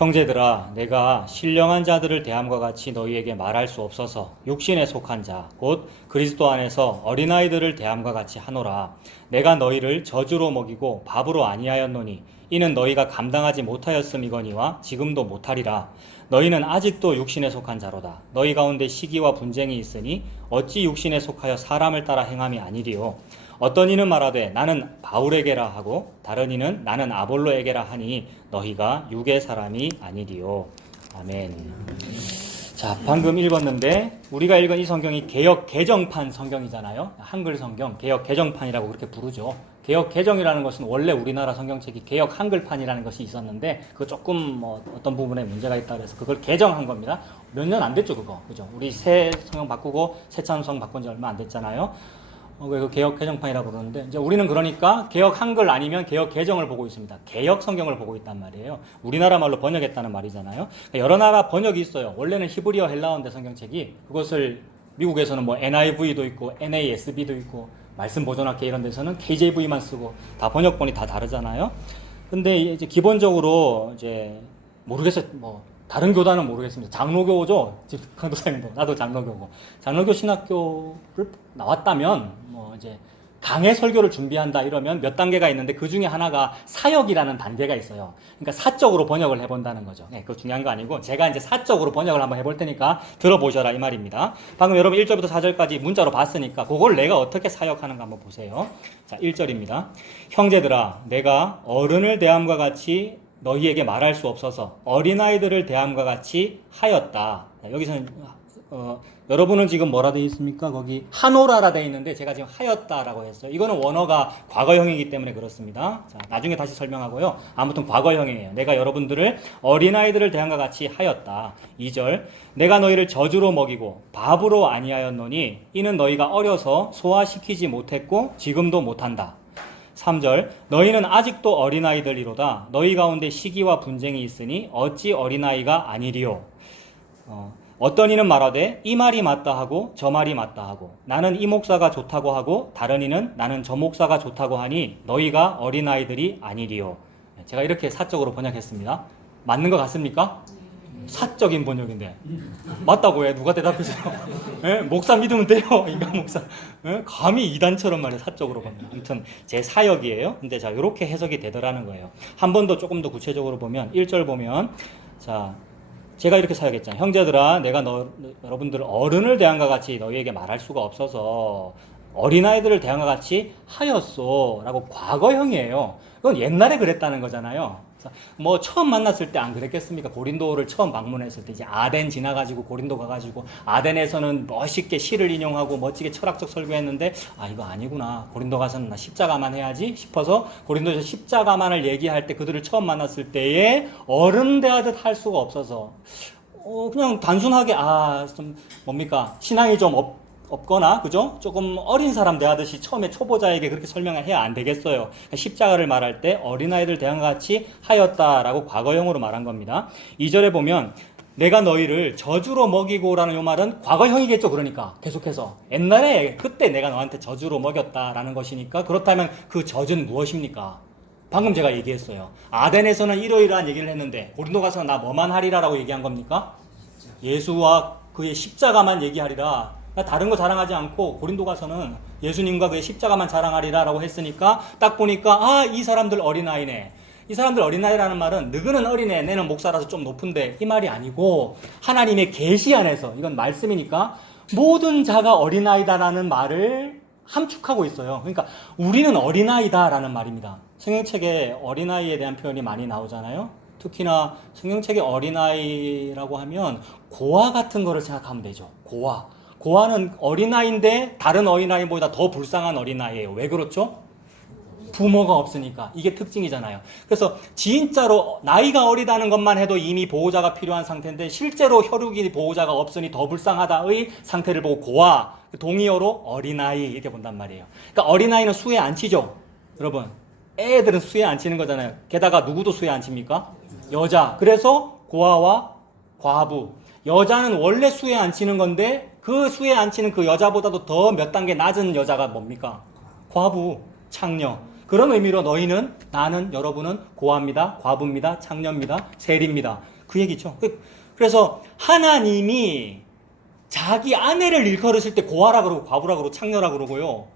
형제들아, 내가 신령한 자들을 대함과 같이 너희에게 말할 수 없어서 육신에 속한 자, 곧 그리스도 안에서 어린아이들을 대함과 같이 하노라. 내가 너희를 저주로 먹이고 밥으로 아니하였노니 이는 너희가 감당하지 못하였음이거니와 지금도 못하리라. 너희는 아직도 육신에 속한 자로다. 너희 가운데 시기와 분쟁이 있으니 어찌 육신에 속하여 사람을 따라 행함이 아니리요. 어떤 이는 말하되 나는 바울에게라 하고 다른 이는 나는 아볼로에게라 하니 너희가 육의 사람이 아니리요. 아멘. 자, 방금 읽었는데 우리가 읽은 이 성경이 개역 개정판 성경이잖아요. 한글 성경 개역 개정판이라고 그렇게 부르죠. 개역 개정이라는 것은 원래 우리나라 성경책이 개역 한글판이라는 것이 있었는데 그거 조금 어떤 부분에 문제가 있다 그래서 그걸 개정한 겁니다. 몇 년 안 됐죠, 그거. 그죠? 우리 새 성경 바꾸고 새 찬송 바꾼 지 얼마 안 됐잖아요. 그 개역 개정판이라고 그러는데 이제 우리는 그러니까 개역 한글 아니면 개역 개정을 보고 있습니다. 개역 성경을 보고 있단 말이에요. 우리나라 말로 번역했다는 말이잖아요. 여러 나라 번역이 있어요. 원래는 히브리어 헬라어인데 성경책이 그것을 미국에서는 뭐 NIV도 있고 NASB도 있고 말씀 보존학회 이런 데서는 KJV만 쓰고 다 번역본이 다 다르잖아요. 근데 이제 기본적으로 이제 모르겠어요. 뭐 다른 교단은 모르겠습니다. 장로교죠. 강도사님도 나도 장로교고 장로교 신학교를 나왔다면 뭐 이제 강해 설교를 준비한다 이러면 몇 단계가 있는데 그 중에 하나가 사역이라는 단계가 있어요. 그러니까 사적으로 번역을 해본다는 거죠. 네, 그거 중요한 거 아니고 제가 이제 사적으로 번역을 한번 해볼 테니까 들어보셔라 이 말입니다. 방금 여러분 1절부터 4절까지 문자로 봤으니까 그걸 내가 어떻게 사역하는가 한번 보세요. 자, 1절입니다. 형제들아, 내가 어른을 대함과 같이 너희에게 말할 수 없어서 어린아이들을 대함과 같이 하였다. 여기서는 여러분은 지금 뭐라 되어 있습니까? 거기 하노라라 되어 있는데 제가 지금 하였다라고 했어요. 이거는 원어가 과거형이기 때문에 그렇습니다. 자, 나중에 다시 설명하고요. 아무튼 과거형이에요. 내가 여러분들을 어린아이들을 대함과 같이 하였다. 2절 내가 너희를 저주로 먹이고 밥으로 아니하였노니 이는 너희가 어려서 소화시키지 못했고 지금도 못한다. 3절 너희는 아직도 어린아이들이로다. 너희 가운데 시기와 분쟁이 있으니 어찌 어린아이가 아니리요. 어떤 이는 말하되 이 말이 맞다 하고 저 말이 맞다 하고 나는 이 목사가 좋다고 하고 다른 이는 나는 저 목사가 좋다고 하니 너희가 어린아이들이 아니리요. 제가 이렇게 사적으로 번역했습니다. 맞는 것 같습니까? 사적인 번역인데 맞다고 해. 누가 대답해줘요? 예? 목사 믿으면 돼요. 인간 목사. 예? 감히 이단처럼 말해. 사적으로 번역. 아무튼 제 사역이에요. 근데 자 이렇게 해석이 되더라는 거예요. 한 번 더 조금 더 구체적으로 보면 1절 보면 자 제가 이렇게 사역했잖아요. 형제들아, 내가 여러분들 어른을 대함과 같이 너희에게 말할 수가 없어서 어린아이들을 대함과 같이 하였소 라고 과거형이에요. 그건 옛날에 그랬다는 거잖아요. 뭐 처음 만났을 때 안 그랬겠습니까? 고린도를 처음 방문했을 때 이제 아덴 지나가지고 고린도 가가지고 아덴에서는 멋있게 시를 인용하고 멋지게 철학적 설교했는데 아 이거 아니구나. 고린도 가서는 나 십자가만 해야지 싶어서 고린도에서 십자가만을 얘기할 때 그들을 처음 만났을 때에 어른 대하듯 할 수가 없어서 그냥 단순하게 좀 뭡니까 신앙이 좀 없거나 그죠? 조금 어린 사람 대하듯이 처음에 초보자에게 그렇게 설명을 해야 안 되겠어요. 십자가를 말할 때 어린아이들 대함과 같이 하였다라고 과거형으로 말한 겁니다. 2절에 보면 내가 너희를 저주로 먹이고라는 이 말은 과거형이겠죠. 그러니까 계속해서 옛날에 그때 내가 너한테 저주로 먹였다라는 것이니까 그렇다면 그 저주는 무엇입니까? 방금 제가 얘기했어요. 아덴에서는 이러이러한 얘기를 했는데 고린도 가서 나 뭐만 하리라라고 얘기한 겁니까? 예수와 그의 십자가만 얘기하리라. 다른 거 자랑하지 않고 고린도 가서는 예수님과 그의 십자가만 자랑하리라라고 했으니까 딱 보니까 이 사람들 어린아이네. 이 사람들 어린아이라는 말은 너희는 어린애 내는 목사라서 좀 높은데 이 말이 아니고 하나님의 계시 안에서 이건 말씀이니까 모든 자가 어린아이다라는 말을 함축하고 있어요. 그러니까 우리는 어린아이다라는 말입니다. 성경책에 어린아이에 대한 표현이 많이 나오잖아요. 특히나 성경책의 어린아이라고 하면 고아 같은 거를 생각하면 되죠. 고아는 어린아이인데 다른 어린아이보다 더 불쌍한 어린아이예요. 왜 그렇죠? 부모가 없으니까. 이게 특징이잖아요. 그래서 진짜로 나이가 어리다는 것만 해도 이미 보호자가 필요한 상태인데 실제로 혈육이 보호자가 없으니 더 불쌍하다의 상태를 보고 고아, 동의어로 어린아이 이렇게 본단 말이에요. 그러니까 어린아이는 수에 안 치죠. 여러분 애들은 수에 안 치는 거잖아요. 게다가 누구도 수에 안 칩니까? 여자. 그래서 고아와 과부. 여자는 원래 수에 안 치는 건데 그 수에 안 치는 그 여자보다도 더 몇 단계 낮은 여자가 뭡니까? 과부, 창녀. 그런 의미로 너희는, 나는, 여러분은 고아입니다, 과부입니다, 창녀입니다, 세리입니다. 그 얘기죠. 그래서 하나님이 자기 아내를 일컬으실 때 고아라 그러고 과부라 그러고 창녀라 그러고요.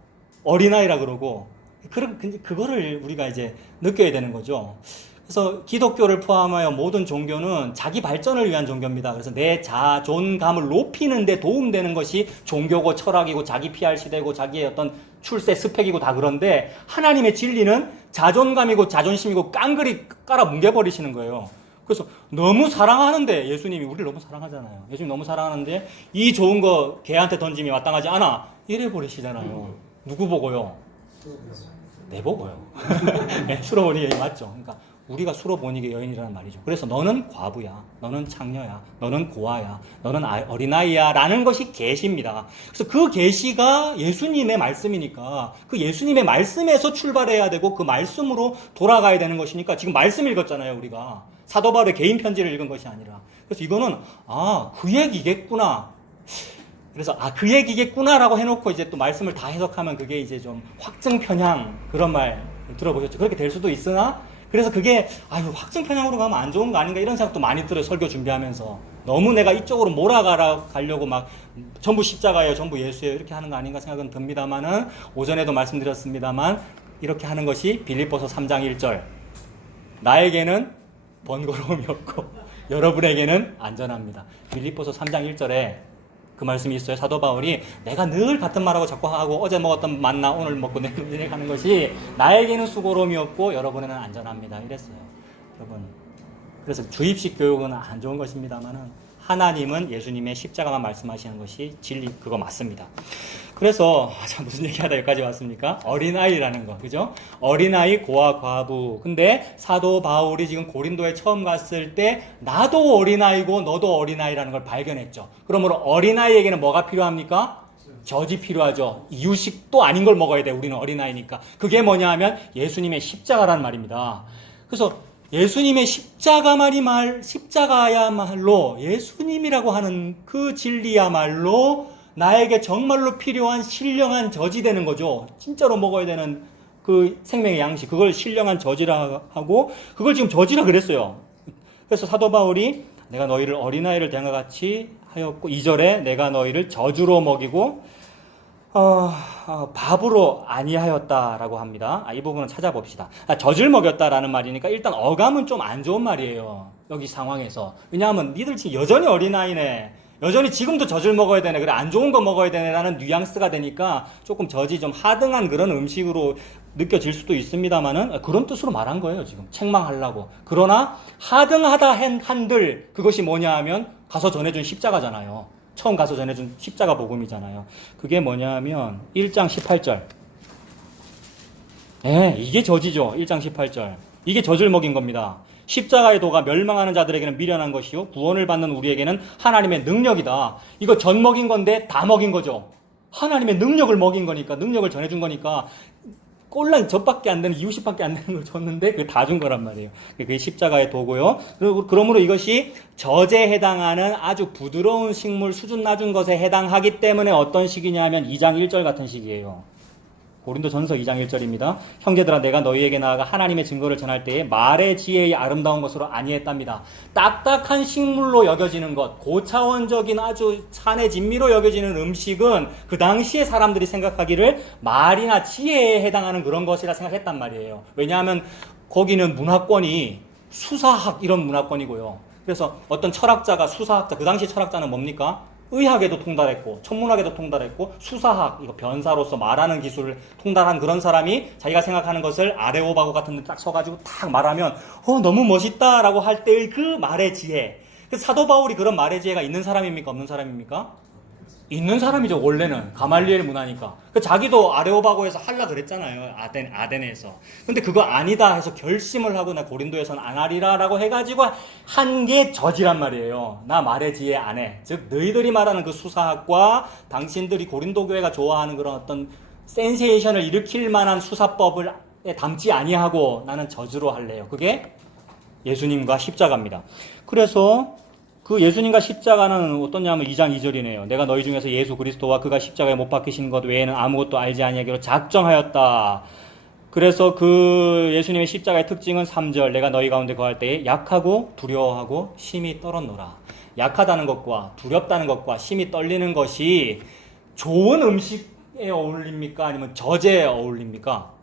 어린아이라 그러고. 그거를 우리가 이제 느껴야 되는 거죠. 그래서 기독교를 포함하여 모든 종교는 자기 발전을 위한 종교입니다. 그래서 내 자존감을 높이는 데 도움되는 것이 종교고 철학이고 자기 PR 시대고 자기의 어떤 출세 스펙이고 다 그런데 하나님의 진리는 자존감이고 자존심이고 깡그리 깔아 뭉개버리시는 거예요. 그래서 너무 사랑하는데, 예수님이 우리를 너무 사랑하잖아요. 예수님 너무 사랑하는데 이 좋은 거 걔한테 던짐이 마땅하지 않아. 이래 버리시잖아요. 누구 보고요? 내 보고요. 네, 수로보니 여인 맞죠? 그러니까 우리가 수로보니게 여인이라는 말이죠. 그래서 너는 과부야, 너는 창녀야, 너는 고아야, 너는 어린아이야 라는 것이 계시입니다. 그래서 그 계시가 예수님의 말씀이니까 그 예수님의 말씀에서 출발해야 되고 그 말씀으로 돌아가야 되는 것이니까 지금 말씀 읽었잖아요, 우리가. 사도 바울의 개인 편지를 읽은 것이 아니라. 그래서 이거는 그 얘기겠구나. 그래서 그 얘기겠구나라고 해놓고 이제 또 말씀을 다 해석하면 그게 이제 좀 확증 편향 그런 말 들어보셨죠? 그렇게 될 수도 있으나 그래서 그게 확증 편향으로 가면 안 좋은 거 아닌가 이런 생각도 많이 들어요. 설교 준비하면서 너무 내가 이쪽으로 몰아가려고 막 전부 십자가예요, 전부 예수예요 이렇게 하는 거 아닌가 생각은 듭니다만은 오전에도 말씀드렸습니다만 이렇게 하는 것이 빌립보서 3장 1절 나에게는 번거로움이 없고 여러분에게는 안전합니다. 빌립보서 3장 1절에 그 말씀이 있어요. 사도 바울이 내가 늘 같은 말하고 자꾸 하고 어제 먹었던 만나 오늘 먹고 내일 하는 것이 나에게는 수고로움이 없고 여러분에게는 안전합니다. 이랬어요. 여러분. 그래서 주입식 교육은 안 좋은 것입니다만은 하나님은 예수님의 십자가만 말씀하시는 것이 진리 그거 맞습니다. 그래서 무슨 얘기하다 여기까지 왔습니까? 어린아이라는 거, 그죠? 어린아이, 고아, 과부. 근데 사도 바울이 지금 고린도에 처음 갔을 때 나도 어린아이고 너도 어린아이라는 걸 발견했죠. 그러므로 어린아이에게는 뭐가 필요합니까? 젖이 필요하죠. 이유식도 아닌 걸 먹어야 돼. 우리는 어린아이니까. 그게 뭐냐 하면 예수님의 십자가라는 말입니다. 그래서 예수님의 십자가야말로 예수님이라고 하는 그 진리야말로 나에게 정말로 필요한 신령한 젖이 되는 거죠. 진짜로 먹어야 되는 그 생명의 양식, 그걸 신령한 젖이라 하고 그걸 지금 젖이라 그랬어요. 그래서 사도 바울이 내가 너희를 어린아이를 대한 것 같이 하였고 2절에 내가 너희를 젖으로 먹이고 밥으로 아니하였다라고 합니다. 이 부분은 찾아봅시다. 젖을 먹였다라는 말이니까 일단 어감은 좀 안 좋은 말이에요. 여기 상황에서. 왜냐하면 니들 지금 여전히 어린아이네. 여전히 지금도 젖을 먹어야 되네. 그래 안 좋은 거 먹어야 되네 라는 뉘앙스가 되니까 조금 젖이 좀 하등한 그런 음식으로 느껴질 수도 있습니다만은 그런 뜻으로 말한 거예요. 지금 책망하려고. 그러나 하등하다 한들 그것이 뭐냐 하면 가서 전해준 십자가잖아요. 처음 가서 전해준 십자가 복음이잖아요. 그게 뭐냐 하면 1장 18절. 이게 젖이죠. 1장 18절. 이게 젖을 먹인 겁니다. 십자가의 도가 멸망하는 자들에게는 미련한 것이요 구원을 받는 우리에게는 하나님의 능력이다. 이거 젖 먹인 건데 다 먹인 거죠. 하나님의 능력을 먹인 거니까, 능력을 전해준 거니까 꼴랑 젖밖에 안 되는, 이유식밖에 안 되는 걸 줬는데 그게 다 준 거란 말이에요. 그게 십자가의 도고요. 그러므로 이것이 젖에 해당하는 아주 부드러운 식물, 수준 낮은 것에 해당하기 때문에 어떤 식이냐 하면 2장 1절 같은 식이에요. 고린도전서 2장 1절입니다. 형제들아 내가 너희에게 나아가 하나님의 증거를 전할 때에 말의 지혜의 아름다운 것으로 아니했답니다. 딱딱한 식물로 여겨지는 것, 고차원적인 아주 산의 진미로 여겨지는 음식은 그 당시에 사람들이 생각하기를 말이나 지혜에 해당하는 그런 것이라 생각했단 말이에요. 왜냐하면 거기는 문화권이 수사학 이런 문화권이고요. 그래서 어떤 철학자가 수사학자, 그 당시 철학자는 뭡니까? 의학에도 통달했고 천문학에도 통달했고 수사학, 이거 변사로서 말하는 기술을 통달한 그런 사람이 자기가 생각하는 것을 아레오바고 같은 데 딱 서가지고 딱 말하면 너무 멋있다라고 할 때의 그 말의 지혜. 사도 바울이 그런 말의 지혜가 있는 사람입니까? 없는 사람입니까? 있는 사람이죠. 원래는 가말리엘 문화니까. 자기도 아레오바고에서 할라 그랬잖아요. 아덴에서. 근데 그거 아니다 해서 결심을 하고 나 고린도에서는 안 하리라라고 해가지고 한 게 젖이란 말이에요. 나 말의 지혜 안 해. 즉 너희들이 말하는 그 수사학과 당신들이 고린도 교회가 좋아하는 그런 어떤 센세이션을 일으킬 만한 수사법을 담지 아니하고 나는 젖으로 할래요. 그게 예수님과 십자가입니다. 그래서 그 예수님과 십자가는 어떠냐면 2장 2절이네요. 내가 너희 중에서 예수 그리스도와 그가 십자가에 못 박히신 것 외에는 아무것도 알지 아니하기로 작정하였다. 그래서 그 예수님의 십자가의 특징은 3절 내가 너희 가운데 거할 때에 약하고 두려워하고 심히 떨었노라. 약하다는 것과 두렵다는 것과 심히 떨리는 것이 좋은 음식에 어울립니까? 아니면 젖에 어울립니까?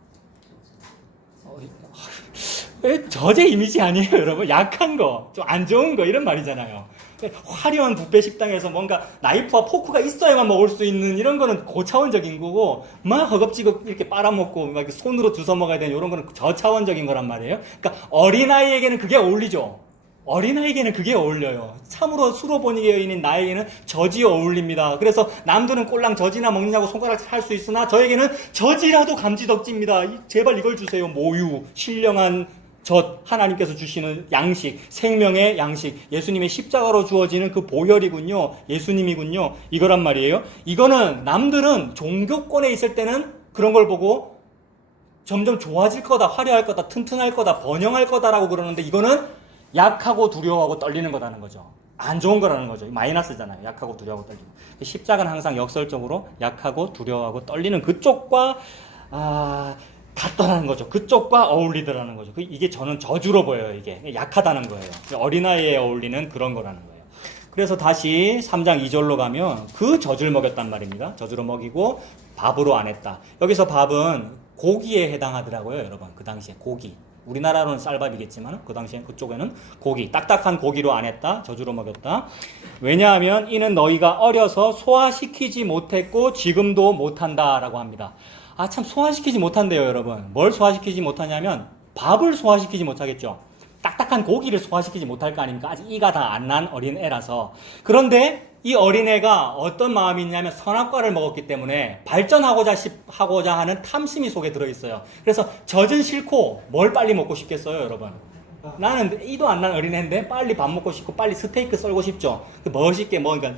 젖의 이미지 아니에요, 여러분? 약한 거, 좀 안 좋은 거 이런 말이잖아요. 화려한 뷔페 식당에서 뭔가 나이프와 포크가 있어야만 먹을 수 있는 이런 거는 고차원적인 거고, 막 허겁지겁 이렇게 빨아먹고 막 손으로 주워 먹어야 되는 이런 거는 저차원적인 거란 말이에요. 그러니까 어린아이에게는 그게 어울리죠. 어린아이에게는 그게 어울려요. 참으로 수로보니 여인인 나에게는 젖이 어울립니다. 그래서 남들은 꼴랑 젖이나 먹느냐고 손가락 할 수 있으나 저에게는 젖이라도 감지덕지입니다. 제발 이걸 주세요. 모유, 신령한 젖, 하나님께서 주시는 양식, 생명의 양식, 예수님의 십자가로 주어지는 그 보혈이군요. 예수님이군요. 이거란 말이에요. 이거는 남들은 종교권에 있을 때는 그런 걸 보고 점점 좋아질 거다, 화려할 거다, 튼튼할 거다, 번영할 거다라고 그러는데 이거는 약하고 두려워하고 떨리는 거라는 거죠. 안 좋은 거라는 거죠. 마이너스잖아요. 약하고 두려워하고 떨리는. 십자가는 항상 역설적으로 약하고 두려워하고 떨리는 그쪽과 같더라는 거죠. 그쪽과 어울리더라는 거죠. 이게 저는 저주로 보여요. 이게 약하다는 거예요. 어린아이에 어울리는 그런 거라는 거예요. 그래서 다시 3장 2절로 가면 그 젖을 먹였단 말입니다. 젖으로 먹이고 밥으로 안 했다. 여기서 밥은 고기에 해당하더라고요, 여러분. 그 당시에 고기. 우리나라로는 쌀밥이겠지만 그 당시에 그쪽에는 고기, 딱딱한 고기로 안 했다. 젖으로 먹였다. 왜냐하면 이는 너희가 어려서 소화시키지 못했고 지금도 못한다라고 합니다. 참 소화시키지 못한대요, 여러분. 뭘 소화시키지 못하냐면 밥을 소화시키지 못하겠죠. 딱딱한 고기를 소화시키지 못할 거 아닙니까? 아직 이가 다 안 난 어린애라서. 그런데 이 어린애가 어떤 마음이 있냐면 선악과를 먹었기 때문에 발전하고자 하는 탐심이 속에 들어있어요. 그래서 젖은 싫고 뭘 빨리 먹고 싶겠어요, 여러분? 나는 이도 안 난 어린애인데 빨리 밥 먹고 싶고 빨리 스테이크 썰고 싶죠. 멋있게 그러니까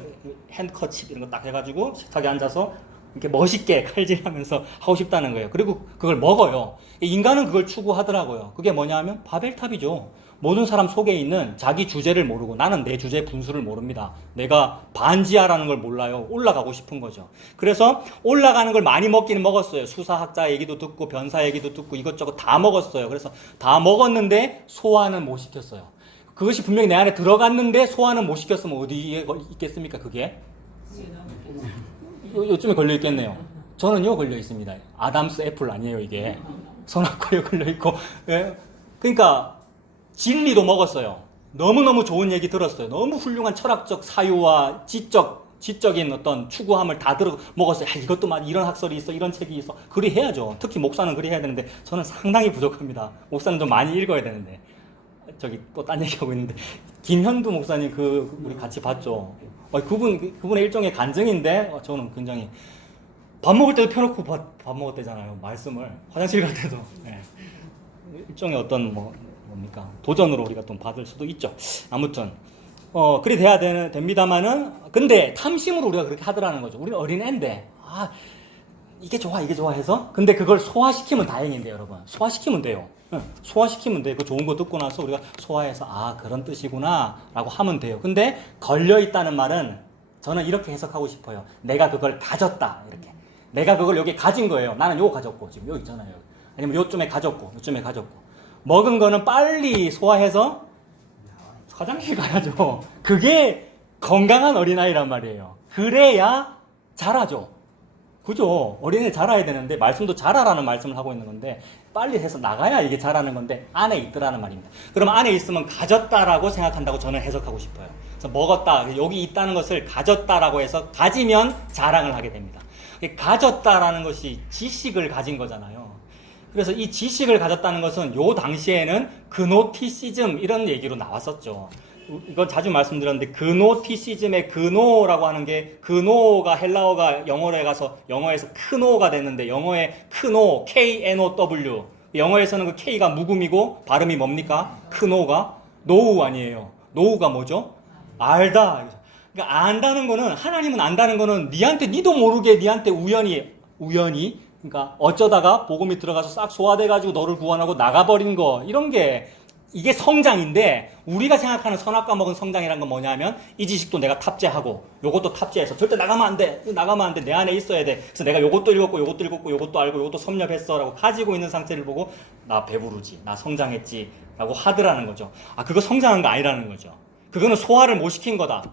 핸드커치 이런 거 딱 해가지고 식탁에 앉아서 이렇게 멋있게 칼질하면서 하고 싶다는 거예요. 그리고 그걸 먹어요. 인간은 그걸 추구하더라고요. 그게 뭐냐 하면 바벨탑이죠. 모든 사람 속에 있는 자기 주제를 모르고 나는 내 주제의 분수를 모릅니다. 내가 반지하라는 걸 몰라요. 올라가고 싶은 거죠. 그래서 올라가는 걸 많이 먹기는 먹었어요. 수사학자 얘기도 듣고 변사 얘기도 듣고 이것저것 다 먹었어요. 그래서 다 먹었는데 소화는 못 시켰어요. 그것이 분명히 내 안에 들어갔는데 소화는 못 시켰으면 어디에 있겠습니까, 그게? 요즘에 걸려 있겠네요. 저는요 걸려 있습니다. 아담스 애플 아니에요, 이게. 선악과에 걸려 있고. 예? 그러니까 진리도 먹었어요. 너무너무 좋은 얘기 들었어요. 너무 훌륭한 철학적 사유와 지적인 어떤 추구함을 다 먹었어요. 이것도 막 이런 학설이 있어, 이런 책이 있어. 그리 해야죠. 특히 목사는 그리 해야 되는데 저는 상당히 부족합니다. 목사는 좀 많이 읽어야 되는데. 저기 또 딴 얘기하고 있는데 김현두 목사님 우리 같이 봤죠. 그분의 일종의 간증인데 저는 굉장히 밥 먹을 때도 펴놓고 밥 먹었대잖아요. 말씀을 화장실 갈 때도. 네. 일종의 어떤 뭡니까 도전으로 우리가 또 받을 수도 있죠. 아무튼 그리 돼야 됩니다만은 근데 탐심으로 우리가 그렇게 하더라는 거죠. 우리는 어린애인데 이게 좋아 해서 근데 그걸 소화시키면 다행인데 여러분 소화시키면 돼요. 소화시키면 돼요. 그 좋은 거 듣고 나서 우리가 소화해서 그런 뜻이구나 라고 하면 돼요. 근데 걸려있다는 말은 저는 이렇게 해석하고 싶어요. 내가 그걸 가졌다 이렇게. 내가 그걸 여기 가진 거예요. 나는 요거 가졌고 지금 여기 있잖아요. 아니면 요쯤에 가졌고 먹은 거는 빨리 소화해서 화장실 가야죠. 그게 건강한 어린아이란 말이에요. 그래야 자라죠. 그죠? 어린애 자라야 되는데 말씀도 자라라는 말씀을 하고 있는 건데 빨리 해서 나가야 이게 자라는 건데 안에 있더라는 말입니다. 그럼 안에 있으면 가졌다라고 생각한다고 저는 해석하고 싶어요. 그래서 먹었다, 여기 있다는 것을 가졌다라고 해서 가지면 자랑을 하게 됩니다. 가졌다라는 것이 지식을 가진 거잖아요. 그래서 이 지식을 가졌다는 것은 요 당시에는 그노티시즘 이런 얘기로 나왔었죠. 이건 자주 말씀드렸는데 그노티시즘의 그노라고 하는 게 그노가 헬라어가 영어로 가서 영어에서 크노가 됐는데 영어의 크노 K-N-O-W 영어에서는 그 K가 묵음이고 발음이 뭡니까? 크노가 노우 아니에요. 노우가 뭐죠? 알다. 그러니까 안다는 거는 하나님은 안다는 거는 니도 모르게 니한테 우연히 그러니까 어쩌다가 복음이 들어가서 싹 소화돼가지고 너를 구원하고 나가버린 거 이런 게 이게 성장인데 우리가 생각하는 선악과 먹은 성장이란 건 뭐냐면 이 지식도 내가 탑재하고 요것도 탑재해서 절대 나가면 안 돼. 나가면 안 돼. 내 안에 있어야 돼. 그래서 내가 요것도 읽었고 요것도 읽었고 요것도 알고 요것도 섭렵했어 라고 가지고 있는 상태를 보고 나 배부르지. 나 성장했지. 라고 하더라는 거죠. 아, 그거 성장한 거 아니라는 거죠. 그거는 소화를 못 시킨 거다.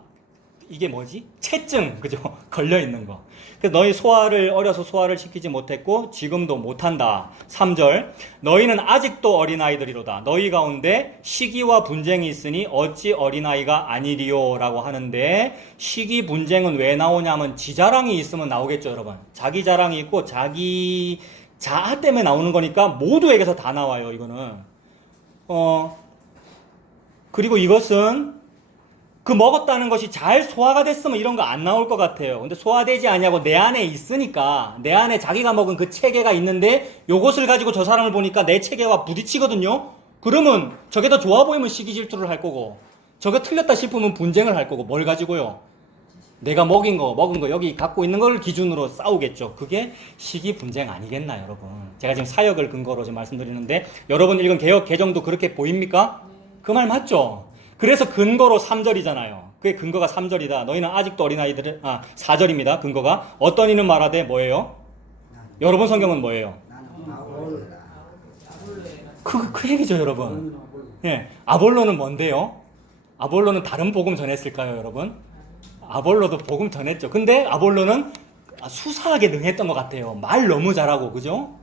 이게 뭐지? 체증, 그죠? 걸려있는 거. 그래서 너희 어려서 소화를 시키지 못했고, 지금도 못한다. 3절. 너희는 아직도 어린아이들이로다. 너희 가운데 시기와 분쟁이 있으니 어찌 어린아이가 아니리요? 라고 하는데, 시기 분쟁은 왜 나오냐면, 지 자랑이 있으면 나오겠죠, 여러분. 자기 자랑이 있고, 자기 자아 때문에 나오는 거니까, 모두에게서 다 나와요, 이거는. 그리고 이것은, 그 먹었다는 것이 잘 소화가 됐으면 이런 거 안 나올 것 같아요. 근데 소화되지 않냐고 내 안에 있으니까 내 안에 자기가 먹은 그 체계가 있는데 요것을 가지고 저 사람을 보니까 내 체계와 부딪히거든요. 그러면 저게 더 좋아 보이면 시기 질투를 할 거고 저게 틀렸다 싶으면 분쟁을 할 거고 뭘 가지고요? 내가 먹은 거 여기 갖고 있는 걸 기준으로 싸우겠죠. 그게 시기 분쟁 아니겠나 여러분. 제가 지금 사역을 근거로 지금 말씀드리는데 여러분 읽은 개역 개정도 그렇게 보입니까? 그 말 맞죠? 그래서 근거로 3절이잖아요. 그게 근거가 3절이다. 너희는 아직도 어린아이들, 4절입니다. 근거가. 어떤 이는 말하되 뭐예요? 여러분 성경은 뭐예요? 그 얘기죠, 여러분. 예. 아볼로는 뭔데요? 아볼로는 다른 복음 전했을까요, 여러분? 아볼로도 복음 전했죠. 근데 아볼로는 수사하게 능했던 것 같아요. 말 너무 잘하고, 그죠?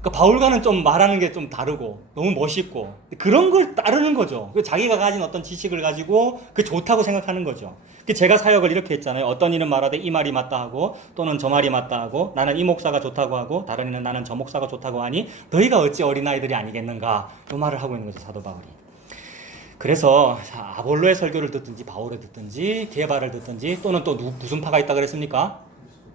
그러니까 바울과는 좀 말하는 게 좀 다르고 너무 멋있고 그런 걸 따르는 거죠. 자기가 가진 어떤 지식을 가지고 그게 좋다고 생각하는 거죠. 제가 사역을 이렇게 했잖아요. 어떤 이는 말하되 이 말이 맞다 하고 또는 저 말이 맞다 하고 나는 이 목사가 좋다고 하고 다른 이는 나는 저 목사가 좋다고 하니 너희가 어찌 어린아이들이 아니겠는가 이 말을 하고 있는 거죠. 사도 바울이. 그래서 아볼로의 설교를 듣든지 바울을 듣든지 게바를 듣든지 또는 또 무슨 파가 있다 그랬습니까?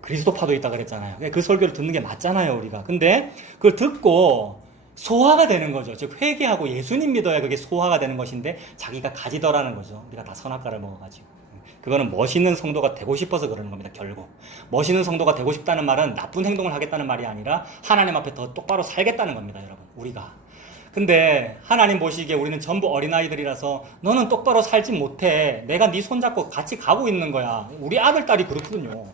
그리스도파도 있다 그랬잖아요. 그 설교를 듣는 게 맞잖아요, 우리가. 근데 그걸 듣고 소화가 되는 거죠. 즉 회개하고 예수님 믿어야 그게 소화가 되는 것인데 자기가 가지더라는 거죠. 우리가 다 선악과를 먹어가지고. 그거는 멋있는 성도가 되고 싶어서 그러는 겁니다, 결국. 멋있는 성도가 되고 싶다는 말은 나쁜 행동을 하겠다는 말이 아니라 하나님 앞에 더 똑바로 살겠다는 겁니다, 여러분. 우리가. 근데 하나님 보시기에 우리는 전부 어린아이들이라서 너는 똑바로 살지 못해. 내가 네 손잡고 같이 가고 있는 거야. 우리 아들, 딸이 그렇거든요.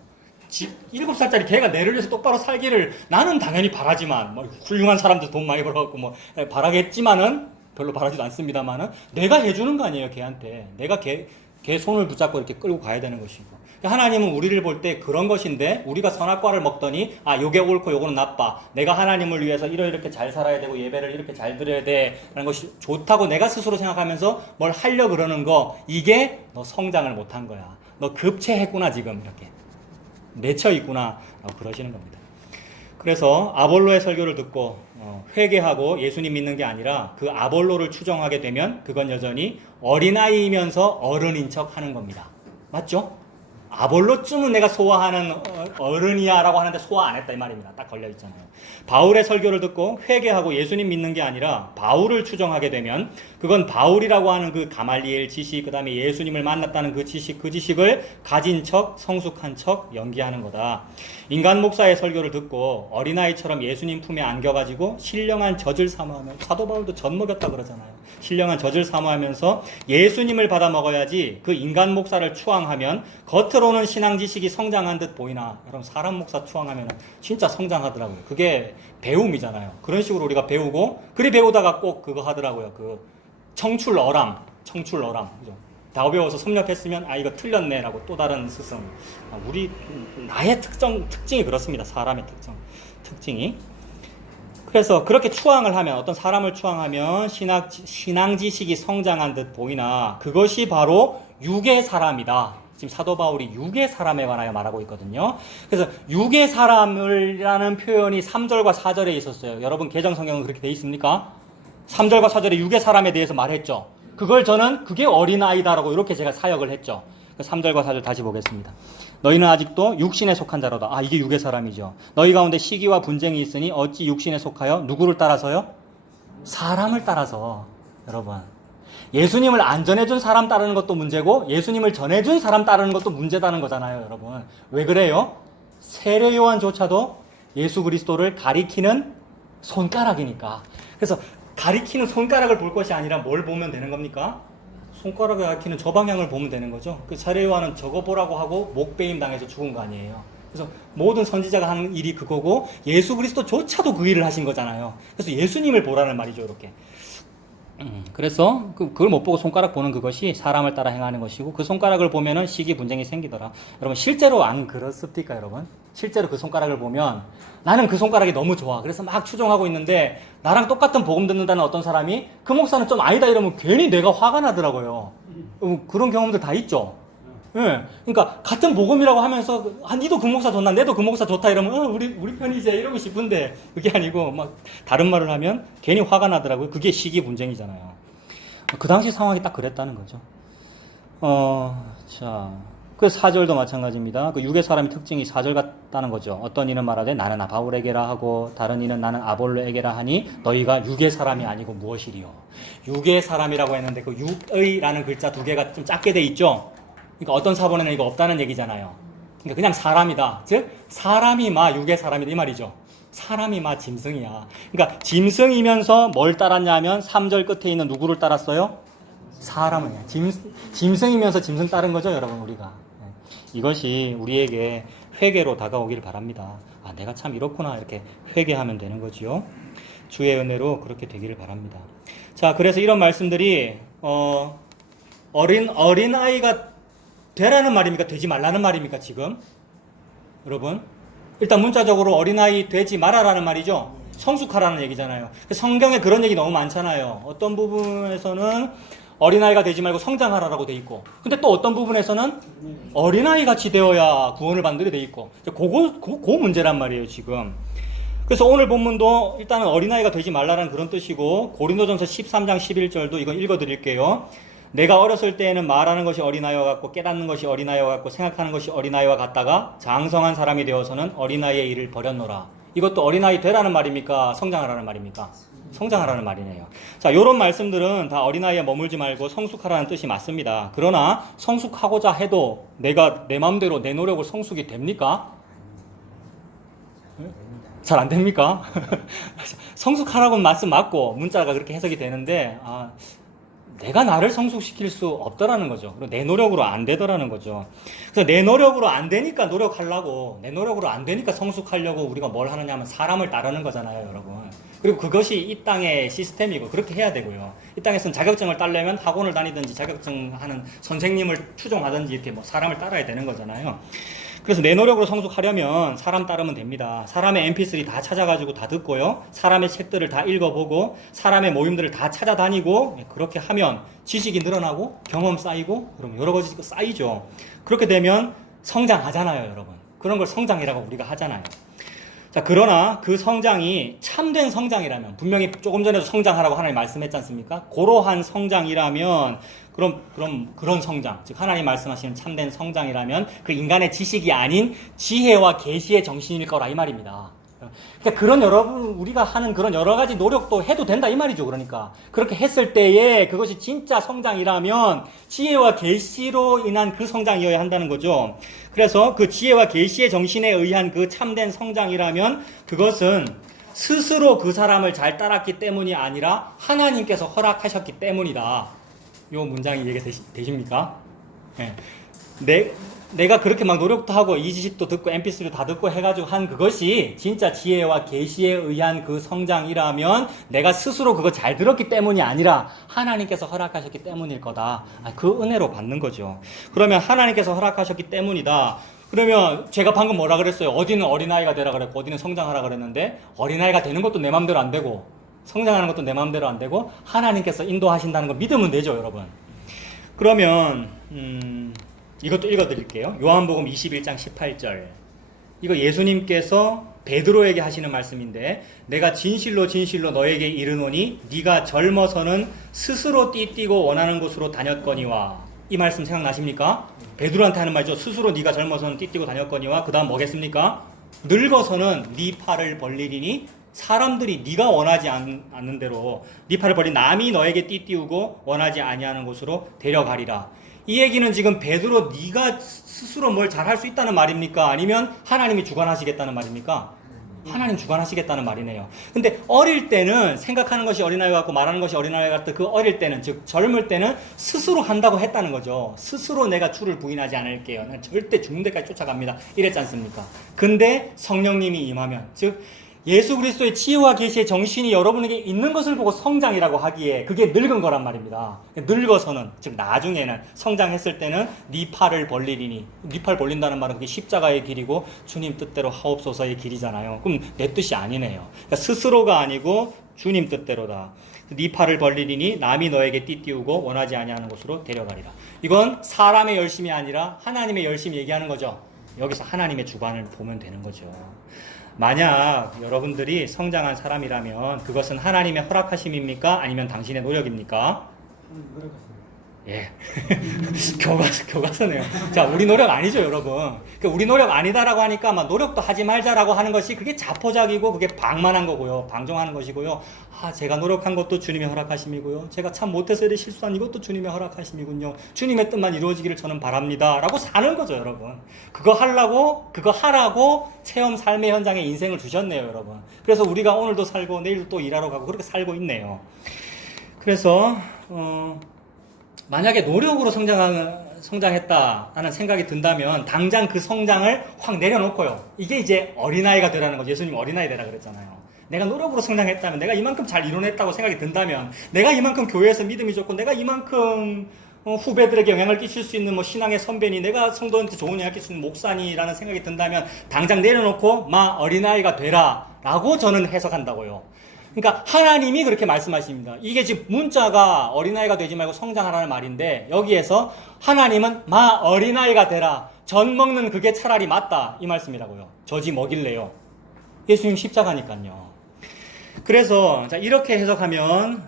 7살짜리 걔가 내를 위해서 똑바로 살기를 나는 당연히 바라지만 뭐 훌륭한 사람들 돈 많이 벌어갖고 뭐 바라겠지만은 별로 바라지도 않습니다만은 내가 해주는 거 아니에요 걔한테. 내가 걔 손을 붙잡고 이렇게 끌고 가야 되는 것이고 하나님은 우리를 볼 때 그런 것인데 우리가 선악과를 먹더니 요게 옳고 요거는 나빠. 내가 하나님을 위해서 이렇게 잘 살아야 되고 예배를 이렇게 잘 드려야 돼 라는 것이 좋다고 내가 스스로 생각하면서 뭘 하려고 그러는 거 이게 너 성장을 못한 거야. 너 급체했구나 지금 이렇게. 내쳐 있구나 라고 그러시는 겁니다. 그래서 아볼로의 설교를 듣고 회개하고 예수님 믿는 게 아니라 그 아볼로를 추정하게 되면 그건 여전히 어린아이이면서 어른인 척 하는 겁니다. 맞죠? 아볼로쯤은 내가 소화하는 어른이야 라고 하는데 소화 안 했다 이 말입니다. 딱 걸려있잖아요. 바울의 설교를 듣고 회개하고 예수님 믿는 게 아니라 바울을 추정하게 되면 그건 바울이라고 하는 그 가말리엘 지식 그 다음에 예수님을 만났다는 그 지식을 가진 척 성숙한 척 연기하는 거다. 인간 목사의 설교를 듣고 어린아이처럼 예수님 품에 안겨가지고 신령한 젖을 사모하면 사도 바울도 젖 먹였다 그러잖아요. 신령한 젖을 사모하면서 예수님을 받아 먹어야지 그 인간 목사를 추앙하면 겉으로는 신앙 지식이 성장한 듯 보이나 여러분 사람 목사 추앙하면 진짜 성장하더라고요. 그게 배움이잖아요. 그런 식으로 우리가 배우고 그리 배우다가 꼭 그거 하더라고요. 그 청출어람 그죠? 다 배워서 섭렵했으면 이거 틀렸네 라고 또 다른 스승. 나의 특징이 그렇습니다. 사람의 특징이. 그래서 그렇게 추앙을 하면 어떤 사람을 추앙하면 신앙 지식이 성장한 듯 보이나 그것이 바로 육의 사람이다. 지금 사도 바울이 육의 사람에 관하여 말하고 있거든요. 그래서 육의 사람이라는 표현이 3절과 4절에 있었어요. 여러분 개정 성경은 그렇게 돼 있습니까? 3절과 4절에 육의 사람에 대해서 말했죠. 그걸 저는 그게 어린아이다라고 이렇게 제가 사역을 했죠. 3절과 4절 다시 보겠습니다. 너희는 아직도 육신에 속한 자로다. 이게 육의 사람이죠. 너희 가운데 시기와 분쟁이 있으니 어찌 육신에 속하여 누구를 따라서요? 사람을 따라서. 여러분 예수님을 안 전해준 사람 따르는 것도 문제고 예수님을 전해준 사람 따르는 것도 문제다는 거잖아요. 여러분 왜 그래요? 세례 요한조차도 예수 그리스도를 가리키는 손가락이니까. 그래서 가리키는 손가락을 볼 것이 아니라 뭘 보면 되는 겁니까? 손가락을 가리키는 저 방향을 보면 되는 거죠. 그 사례요한은 저거 보라고 하고 목베임 당해서 죽은 거 아니에요. 그래서 모든 선지자가 하는 일이 그거고 예수 그리스도조차도 그 일을 하신 거잖아요. 그래서 예수님을 보라는 말이죠, 이렇게. 그래서 그걸 못 보고 손가락 보는 그것이 사람을 따라 행하는 것이고 그 손가락을 보면은 시기 분쟁이 생기더라. 여러분 실제로 안 그렇습니까, 여러분? 실제로 그 손가락을 보면 나는 그 손가락이 너무 좋아. 그래서 막 추종하고 있는데 나랑 똑같은 복음 듣는다는 어떤 사람이 그 목사는 좀 아니다 이러면 괜히 내가 화가 나더라고요. 그런 경험들 다 있죠. 예. 그러니까 같은 복음이라고 하면서 니도 그 목사 좋나 내도 그 목사 좋다 이러면 우리 편이지 이러고 싶은데 그게 아니고 막 다른 말을 하면 괜히 화가 나더라고요. 그게 시기 분쟁이잖아요. 그 당시 상황이 딱 그랬다는 거죠. 자, 그 4절도 마찬가지입니다. 그 육의 사람의 특징이 4절 같다는 거죠. 어떤 이는 말하되 나는 바울에게라 하고 다른 이는 나는 아볼로에게라 하니 너희가 육의 사람이 아니고 무엇이리요. 육의 사람이라고 했는데 그 육의라는 글자 두 개가 좀 작게 돼 있죠. 그러니까 어떤 사본에는 이거 없다는 얘기잖아요. 그러니까 그냥 사람이다. 즉 사람이 마 육의 사람이다 이 말이죠. 사람이 마 짐승이야. 그러니까 짐승이면서 뭘 따랐냐면 3절 끝에 있는 누구를 따랐어요? 사람을. 짐승이면서 짐승 따른 거죠, 여러분 우리가. 이것이 우리에게 회개로 다가오기를 바랍니다. 아, 내가 참 이렇구나 이렇게 회개하면 되는 거지요. 주의 은혜로 그렇게 되기를 바랍니다. 자, 그래서 이런 말씀들이 어린 아이가 되라는 말입니까? 되지 말라는 말입니까? 지금 여러분 일단 문자적으로 어린아이 되지 말아라는 말이죠. 성숙하라는 얘기잖아요. 성경에 그런 얘기 너무 많잖아요. 어떤 부분에서는 어린아이가 되지 말고 성장하라라고 돼 있고 근데 또 어떤 부분에서는 어린아이 같이 되어야 구원을 받는 돼 있고 그거 문제란 말이에요 지금. 그래서 오늘 본문도 일단은 어린아이가 되지 말라는 그런 뜻이고 고린도전서 13장 11절도 이건 읽어드릴게요. 내가 어렸을 때에는 말하는 것이 어린아이와 같고 깨닫는 것이 어린아이와 같고 생각하는 것이 어린아이와 같다가 장성한 사람이 되어서는 어린아이의 일을 버렸노라. 이것도 어린아이 되라는 말입니까? 성장하라는 말입니까? 성장하라는 말이네요. 자, 요런 말씀들은 다 어린아이에 머물지 말고 성숙하라는 뜻이 맞습니다. 그러나 성숙하고자 해도 내가 내 마음대로 내 노력을 성숙이 됩니까? 잘 안 됩니까? 성숙하라고는 말씀 맞고 문자가 그렇게 해석이 되는데 내가 나를 성숙시킬 수 없더라는 거죠. 그리고 내 노력으로 안 되더라는 거죠. 그래서 내 노력으로 안 되니까 노력하려고, 내 노력으로 안 되니까 성숙하려고 우리가 뭘 하느냐 하면 사람을 따르는 거잖아요, 여러분. 그리고 그것이 이 땅의 시스템이고 그렇게 해야 되고요. 이 땅에서는 자격증을 따려면 학원을 다니든지 자격증 하는 선생님을 추종하든지 이렇게 뭐 사람을 따라야 되는 거잖아요. 그래서 내 노력으로 성숙하려면 사람 따르면 됩니다. 사람의 mp3 다 찾아가지고 다 듣고요. 사람의 책들을 다 읽어보고 사람의 모임들을 다 찾아다니고 그렇게 하면 지식이 늘어나고 경험 쌓이고 그럼 여러 가지 쌓이죠. 그렇게 되면 성장하잖아요, 여러분. 그런 걸 성장이라고 우리가 하잖아요. 자, 그러나 그 성장이 참된 성장이라면 분명히 조금 전에도 성장하라고 하나님 말씀했지 않습니까? 그러한 성장이라면 그런 성장, 즉 하나님 말씀하시는 참된 성장이라면 그 인간의 지식이 아닌 지혜와 계시의 정신일 거라 이 말입니다. 그러니까 그런 우리가 하는 그런 여러 가지 노력도 해도 된다 이 말이죠. 그러니까 그렇게 했을 때에 그것이 진짜 성장이라면 지혜와 계시로 인한 그 성장이어야 한다는 거죠. 그래서 그 지혜와 계시의 정신에 의한 그 참된 성장이라면 그것은 스스로 그 사람을 잘 따랐기 때문이 아니라 하나님께서 허락하셨기 때문이다. 요 문장이 이해되십니까? 네. 내가 그렇게 막 노력도 하고 이 지식도 듣고 mp3도 다 듣고 해가지고 한 그것이 진짜 지혜와 계시에 의한 그 성장이라면 내가 스스로 그거 잘 들었기 때문이 아니라 하나님께서 허락하셨기 때문일 거다. 그 은혜로 받는 거죠. 그러면 하나님께서 허락하셨기 때문이다. 그러면 제가 방금 뭐라 그랬어요? 어디는 어린아이가 되라 그랬고 어디는 성장하라 그랬는데 어린아이가 되는 것도 내 맘대로 안 되고 성장하는 것도 내 맘대로 안 되고 하나님께서 인도하신다는 거 믿으면 되죠, 여러분. 그러면 이것도 읽어드릴게요. 요한복음 21장 18절. 이거 예수님께서 베드로에게 하시는 말씀인데 내가 진실로 진실로 너에게 이르노니 네가 젊어서는 스스로 띠뛰고 원하는 곳으로 다녔거니와. 이 말씀 생각나십니까? 베드로한테 하는 말이죠. 스스로 네가 젊어서는 띠뛰고 다녔거니와 그 다음 뭐겠습니까? 늙어서는 네 팔을 벌리리니 사람들이 네가 원하지 않는 대로 네 팔을 벌린 남이 너에게 띠띠우고 원하지 아니하는 곳으로 데려가리라. 이 얘기는 지금 베드로 네가 스스로 뭘 잘할 수 있다는 말입니까? 아니면 하나님이 주관하시겠다는 말입니까? 하나님 주관하시겠다는 말이네요. 근데 어릴 때는 생각하는 것이 어린아이 같고 말하는 것이 어린아이 같은 그 어릴 때는, 즉 젊을 때는 스스로 한다고 했다는 거죠. 스스로 내가 주를 부인하지 않을게요. 난 절대 죽는 데까지 쫓아갑니다. 이랬지 않습니까? 근데 성령님이 임하면, 즉 예수 그리스도의 지혜와 계시의 정신이 여러분에게 있는 것을 보고 성장이라고 하기에 그게 늙은 거란 말입니다. 늙어서는, 즉 나중에는, 성장했을 때는 네 팔을 벌리리니, 네 팔 벌린다는 말은 그게 십자가의 길이고 주님 뜻대로 하옵소서의 길이잖아요. 그럼 내 뜻이 아니네요. 그러니까 스스로가 아니고 주님 뜻대로다. 네 팔을 벌리리니 남이 너에게 띠띠우고 원하지 아니하는 곳으로 데려가리라. 이건 사람의 열심이 아니라 하나님의 열심히 얘기하는 거죠. 여기서 하나님의 주관을 보면 되는 거죠. 만약 여러분들이 성장한 사람이라면 그것은 하나님의 허락하심입니까? 아니면 당신의 노력입니까? 예. 교과서네요. 자, 우리 노력 아니죠, 여러분. 우리 노력 아니다라고 하니까 막 노력도 하지 말자라고 하는 것이 그게 자포자기고 그게 방만한 거고요. 방종하는 것이고요. 제가 노력한 것도 주님의 허락하심이고요. 제가 참 못해서 이렇게 실수한 이것도 주님의 허락하심이군요. 주님의 뜻만 이루어지기를 저는 바랍니다. 라고 사는 거죠, 여러분. 그거 하라고 체험 삶의 현장에 인생을 주셨네요, 여러분. 그래서 우리가 오늘도 살고 내일도 또 일하러 가고 그렇게 살고 있네요. 그래서, 만약에 노력으로 성장했다라는 생각이 든다면 당장 그 성장을 확 내려놓고요. 이게 이제 어린아이가 되라는 거죠. 예수님 어린아이 되라 그랬잖아요. 내가 노력으로 성장했다면, 내가 이만큼 잘 이뤄냈다고 생각이 든다면, 내가 이만큼 교회에서 믿음이 좋고, 내가 이만큼 후배들에게 영향을 끼칠 수 있는 신앙의 선배니, 내가 성도한테 좋은 영향을 끼칠 수 있는 목사니라는 생각이 든다면 당장 내려놓고 어린아이가 되라 라고 저는 해석한다고요. 그러니까 하나님이 그렇게 말씀하십니다. 이게 지금 문자가 어린아이가 되지 말고 성장하라는 말인데, 여기에서 하나님은 어린아이가 되라, 젖 먹는 그게 차라리 맞다, 이 말씀이라고요. 젖이 먹일래요. 예수님 십자가니까요. 그래서 이렇게 해석하면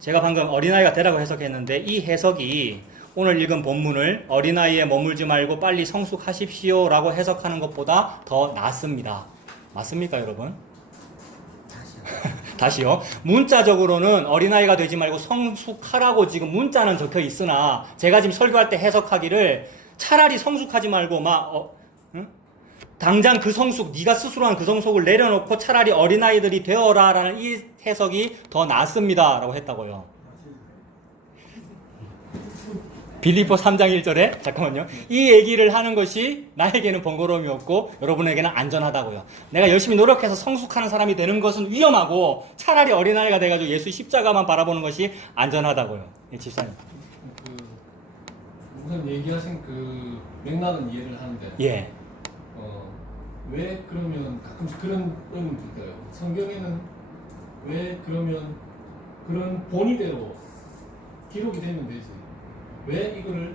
제가 방금 어린아이가 되라고 해석했는데, 이 해석이 오늘 읽은 본문을 어린아이에 머물지 말고 빨리 성숙하십시오 라고 해석하는 것보다 더 낫습니다. 맞습니까, 여러분? 다시요. 문자적으로는 어린아이가 되지 말고 성숙하라고 지금 문자는 적혀 있으나, 제가 지금 설교할 때 해석하기를 차라리 성숙하지 말고 당장 그 성숙, 네가 스스로 한 그 성숙을 내려놓고 차라리 어린아이들이 되어라 라는 이 해석이 더 낫습니다 라고 했다고요. 빌립보 3장 1절에 잠깐만요. 이 얘기를 하는 것이 나에게는 번거로움이 없고 여러분에게는 안전하다고요. 내가 열심히 노력해서 성숙하는 사람이 되는 것은 위험하고 차라리 어린아이가 돼가지고 예수 십자가만 바라보는 것이 안전하다고요. 예, 집사님. 우선 얘기하신 그 맥락은 이해를 하는데, 예. 왜 그러면 가끔씩 그런 의문이 들까요? 성경에는 왜 그러면 그런 본의대로 기록이 되면 되지, 왜 이거를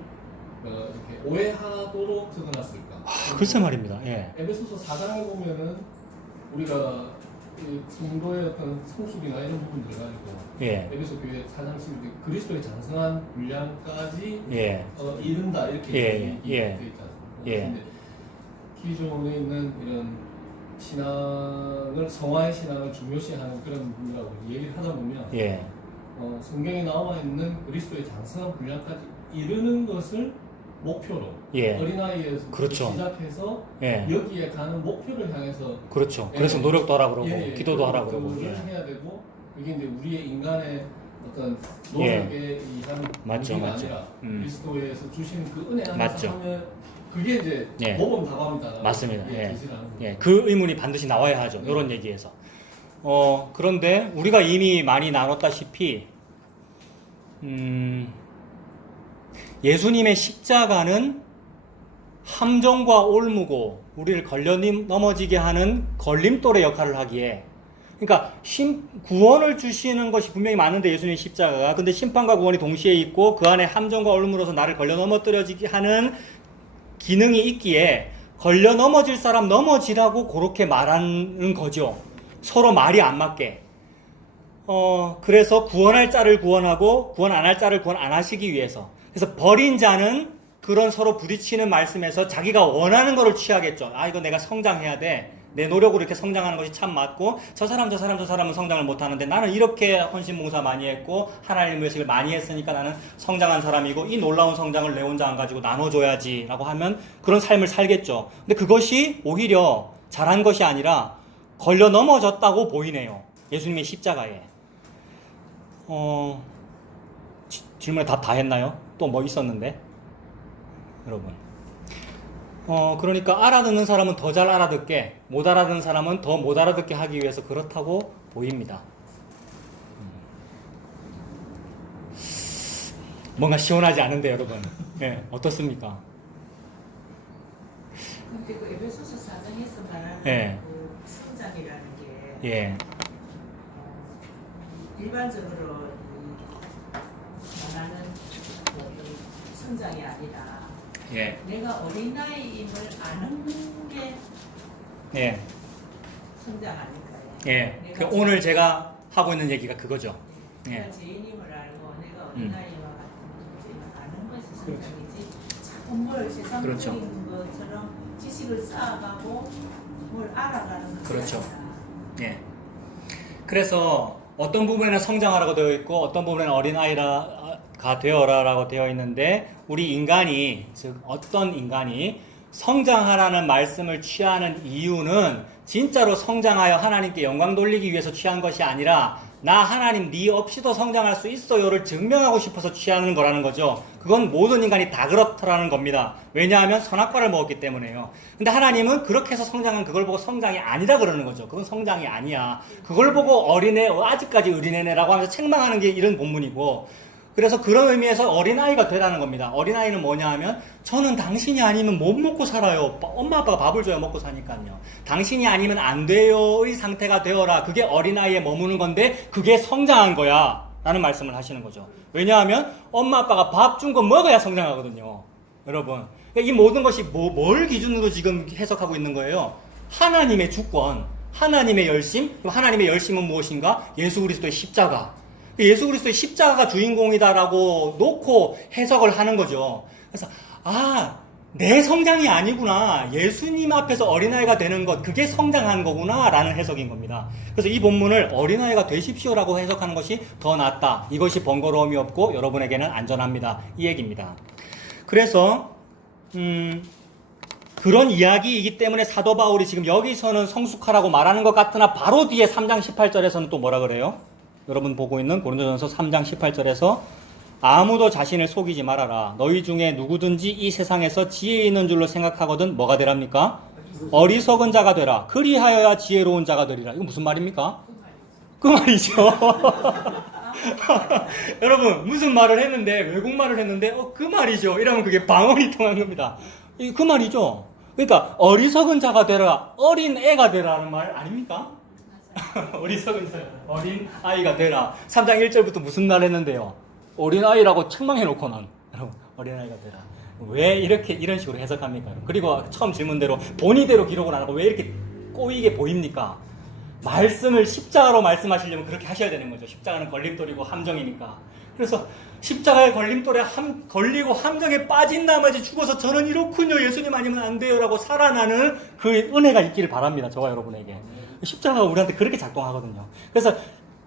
이렇게 오해하도록 적어놨을까? 글쎄 말입니다. 예. 에베소서 4장에 보면은 우리가 성도의 어떤 성숙이나 이런 부분들을 가지고, 예. 에베소 교회 4장 11절 그리스도의 장성한 분량까지 예. 이른다 이렇게 예. 되어 있지 않습니까? 예. 근데 기존에 있는 이런 신앙을, 성화의 신앙을 중요시하는 그런 분이라고 얘기를 하다 보면, 예. 성경에 나와 있는 그리스도의 장성한 분량까지 이르는 것을 목표로, 예. 어린아이에서 그렇죠. 시작해서 예. 여기에 가는 목표를 향해서, 그렇죠. 그래서 노력도 하라 그러고 기도도 하라 그러고. 그거를 해야 되고, 그게 이제 우리의 인간의 어떤 노력에 의한 맞죠, 문제가 맞죠. 아니라 그리스도에서 주신 그 은혜 안에서 맞죠. 하면 그게 이제 모범답안이다. 맞습니다. 예. 그 의문이 반드시 나와야 하죠. 이런 얘기에서. 그런데 우리가 이미 많이 나눴다시피 예수님의 십자가는 함정과 올무고 우리를 걸려 넘어지게 하는 걸림돌의 역할을 하기에, 그러니까 구원을 주시는 것이 분명히 많은데 예수님의 십자가가, 근데 심판과 구원이 동시에 있고 그 안에 함정과 올무로서 나를 걸려 넘어뜨려지게 하는 기능이 있기에 걸려 넘어질 사람 넘어지라고 그렇게 말하는 거죠. 서로 말이 안 맞게. 그래서 구원할 자를 구원하고 구원 안 할 자를 구원 안 하시기 위해서. 그래서 버린 자는 그런 서로 부딪히는 말씀에서 자기가 원하는 거를 취하겠죠. 이거 내가 성장해야 돼. 내 노력으로 이렇게 성장하는 것이 참 맞고, 저 사람은 성장을 못 하는데 나는 이렇게 헌신봉사 많이 했고 하나님 외식을 많이 했으니까 나는 성장한 사람이고 이 놀라운 성장을 내 혼자 안 가지고 나눠줘야지 라고 하면 그런 삶을 살겠죠. 근데 그것이 오히려 잘한 것이 아니라 걸려 넘어졌다고 보이네요. 예수님의 십자가에. 질문에 답 다 했나요? 또 뭐 있었는데? 여러분. 그러니까 알아듣는 사람은 더 잘 알아듣게, 못 알아듣는 사람은 더 못 알아듣게 하기 위해서 그렇다고 보입니다. 뭔가 시원하지 않은데 여러분. 네, 어떻습니까? 근데 그 에베소서 4장에서 말하는 예. 그 성장이라는 게 예. 일반적으로 말하는 그 성장이 아니라 예. 내가 어린아이임을 아는 게 예. 성장 아닐까요? 예. 내가 오늘 제가 하고 있는 얘기가 그거죠. 내가 예. 죄인임을 알고 내가 어린아이와 같은 존재임을 아는 것이 성장이지 자꾸 뭘 세상적인 그렇죠. 것처럼 지식을 쌓아가고 뭘 알아가는 것이 그렇죠. 아니라 예. 그래서 어떤 부분에는 성장하라고 되어 있고 어떤 부분에는 어린아이가 되어라라고 되어 있는데 우리 인간이, 즉 어떤 인간이 성장하라는 말씀을 취하는 이유는 진짜로 성장하여 하나님께 영광 돌리기 위해서 취한 것이 아니라 나 하나님 네 없이도 성장할 수 있어요를 증명하고 싶어서 취하는 거라는 거죠. 그건 모든 인간이 다 그렇다라는 겁니다. 왜냐하면 선악과를 먹었기 때문에요. 근데 하나님은 그렇게 해서 성장한 그걸 보고 성장이 아니다 그러는 거죠. 그건 성장이 아니야. 그걸 보고 어린애, 아직까지 어린애네라고 하면서 책망하는 게 이런 본문이고, 그래서 그런 의미에서 어린아이가 되라는 겁니다. 어린아이는 뭐냐 하면 저는 당신이 아니면 못 먹고 살아요. 엄마 아빠가 밥을 줘야 먹고 사니까요. 당신이 아니면 안 돼요의 상태가 되어라. 그게 어린아이에 머무는 건데 그게 성장한 거야 라는 말씀을 하시는 거죠. 왜냐하면 엄마 아빠가 밥 준 거 먹어야 성장하거든요. 여러분, 이 모든 것이 뭘 기준으로 지금 해석하고 있는 거예요? 하나님의 주권, 하나님의 열심. 그럼 하나님의 열심은 무엇인가? 예수 그리스도의 십자가. 예수 그리스도의 십자가가 주인공이다라고 놓고 해석을 하는 거죠. 그래서 내 성장이 아니구나. 예수님 앞에서 어린아이가 되는 것, 그게 성장한 거구나 라는 해석인 겁니다. 그래서 이 본문을 어린아이가 되십시오라고 해석하는 것이 더 낫다. 이것이 번거로움이 없고 여러분에게는 안전합니다. 이 얘기입니다. 그래서 그런 이야기이기 때문에 사도 바울이 지금 여기서는 성숙하라고 말하는 것 같으나 바로 뒤에 3장 18절에서는 또 뭐라 그래요? 여러분 보고 있는 고린도전서 3장 18절에서 아무도 자신을 속이지 말아라. 너희 중에 누구든지 이 세상에서 지혜 있는 줄로 생각하거든 뭐가 되랍니까? 어리석은 자가 되라. 그리하여야 지혜로운 자가 되리라. 이거 무슨 말입니까? 그 말이죠. 여러분 무슨 말을 했는데 외국말을 했는데 그 말이죠. 이러면 그게 방언이 통한 겁니다. 그 말이죠. 그러니까 어리석은 자가 되라. 어린 애가 되라는 말 아닙니까? 어리석은 자, 어린 아이가 되라. 3장 1절부터 무슨 말 했는데요? 어린 아이라고 책망해놓고는 여러분 어린 아이가 되라. 왜 이렇게 이런 식으로 해석합니까? 그리고 처음 질문대로 본의대로 기록을 안 하고 왜 이렇게 꼬이게 보입니까? 말씀을 십자가로 말씀하시려면 그렇게 하셔야 되는 거죠. 십자가는 걸림돌이고 함정이니까. 그래서 십자가의 걸림돌에 걸리고 함정에 빠진 나머지 죽어서 저는 이렇군요. 예수님 아니면 안 돼요. 라고 살아나는 그 은혜가 있기를 바랍니다. 저와 여러분에게. 십자가가 우리한테 그렇게 작동하거든요. 그래서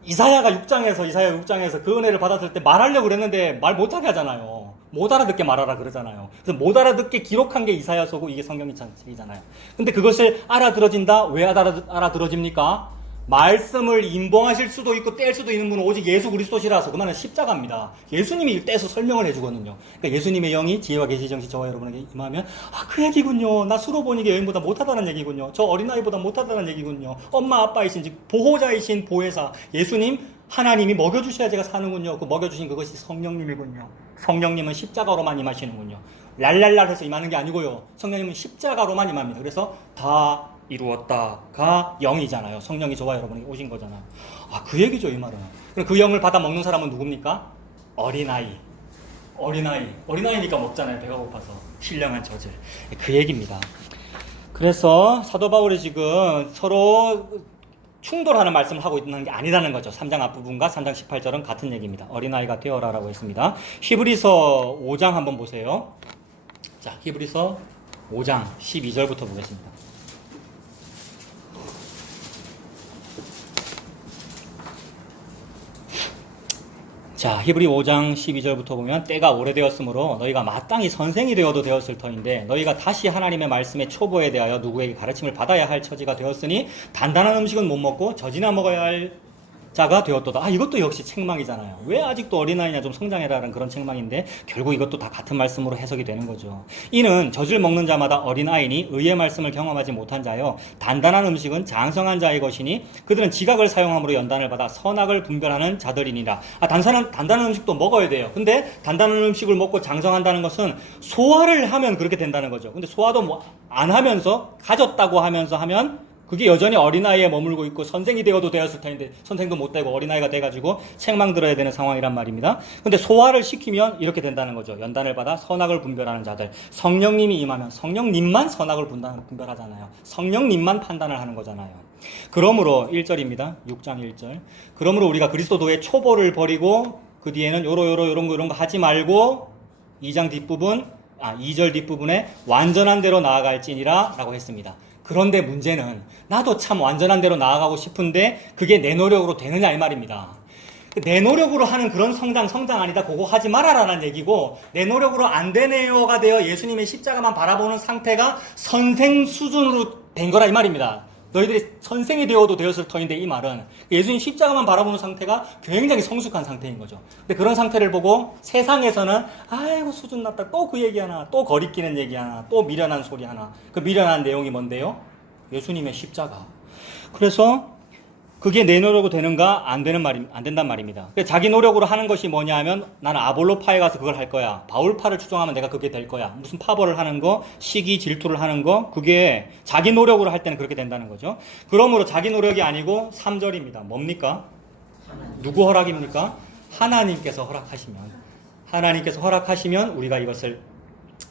이사야 6장에서 그 은혜를 받았을 때 말하려고 그랬는데 말 못하게 하잖아요. 못 알아듣게 말하라 그러잖아요. 그래서 못 알아듣게 기록한 게 이사야서고 이게 성경의 책이잖아요. 근데 그것을 알아들어진다? 왜 알아들어집니까? 말씀을 임봉하실 수도 있고 뗄 수도 있는 분은 오직 예수 그리스도시라서 그만은 십자가입니다. 예수님이 떼서 설명을 해주거든요. 그러니까 예수님의 영이 지혜와 계시 정신 저와 여러분에게 임하면 그 얘기군요. 나 수로 보니까 여인보다 못하다는 얘기군요. 저 어린아이보다 못하다는 얘기군요. 엄마 아빠이신 즉 보호자이신 보혜사 예수님 하나님이 먹여주셔야 제가 사는군요. 그 먹여주신 그것이 성령님이군요. 성령님은 십자가로만 임하시는군요. 랄랄랄 해서 임하는 게 아니고요. 성령님은 십자가로만 임합니다. 그래서 다 이루었다가 영이잖아요. 성령이 저와 여러분에게 오신 거잖아요. 그 얘기죠, 이 말은. 그럼 그 영을 받아 먹는 사람은 누굽니까? 어린아이니까 먹잖아요. 배가 고파서. 신령한 저질. 그 얘기입니다. 그래서 사도 바울이 지금 서로 충돌하는 말씀을 하고 있는 게 아니라는 거죠. 3장 앞부분과 3장 18절은 같은 얘기입니다. 어린아이가 되어라라고 했습니다. 히브리서 5장 한번 보세요. 자, 히브리서 5장 12절부터 보겠습니다. 자, 히브리 5장 12절부터 보면 때가 오래되었으므로 너희가 마땅히 선생이 되어도 되었을 터인데 너희가 다시 하나님의 말씀의 초보에 대하여 누구에게 가르침을 받아야 할 처지가 되었으니 단단한 음식은 못 먹고 젖이나 먹어야 할 자가 되었도다. 이것도 역시 책망이잖아요. 왜 아직도 어린아이냐 좀 성장해라라는 그런 책망인데 결국 이것도 다 같은 말씀으로 해석이 되는 거죠. 이는 젖을 먹는 자마다 어린아이니 의의 말씀을 경험하지 못한 자요 단단한 음식은 장성한 자의 것이니 그들은 지각을 사용함으로 연단을 받아 선악을 분별하는 자들이니라. 단단한 음식도 먹어야 돼요. 근데 단단한 음식을 먹고 장성한다는 것은 소화를 하면 그렇게 된다는 거죠. 근데 소화도 뭐 안 하면서 가졌다고 하면서 하면 그게 여전히 어린아이에 머물고 있고 선생이 되어도 되었을 텐데 선생도 못 되고 어린아이가 돼가지고 책망 들어야 되는 상황이란 말입니다. 근데 소화를 시키면 이렇게 된다는 거죠. 연단을 받아 선악을 분별하는 자들. 성령님이 임하면 성령님만 선악을 분별하잖아요. 성령님만 판단을 하는 거잖아요. 그러므로 1절입니다. 6장 1절. 그러므로 우리가 그리스도도의 초보를 버리고 그 뒤에는 요런 거 하지 말고 2장 뒷부분 2절 뒷부분에 완전한 대로 나아갈지니라 라고 했습니다. 그런데 문제는 나도 참 완전한 대로 나아가고 싶은데 그게 내 노력으로 되느냐 이 말입니다. 내 노력으로 하는 그런 성장 아니다. 그거 하지 말아라는 얘기고 내 노력으로 안 되네요가 되어 예수님의 십자가만 바라보는 상태가 선생 수준으로 된 거라 이 말입니다. 너희들이 선생이 되어도 되었을 터인데 이 말은 예수님 십자가만 바라보는 상태가 굉장히 성숙한 상태인 거죠. 근데 그런 상태를 보고 세상에서는 아이고 수준 낮다 또 그 얘기 하나 또 거리끼는 얘기 하나 또 미련한 소리 하나. 그 미련한 내용이 뭔데요? 예수님의 십자가. 그래서 그게 내 노력으로 되는가? 안 된단 말입니다. 자기 노력으로 하는 것이 뭐냐 하면 나는 아볼로파에 가서 그걸 할 거야. 바울파를 추종하면 내가 그게 될 거야. 무슨 파벌을 하는 거, 시기 질투를 하는 거, 그게 자기 노력으로 할 때는 그렇게 된다는 거죠. 그러므로 자기 노력이 아니고 3절입니다. 뭡니까? 누구 허락입니까? 하나님께서 허락하시면 우리가 이것을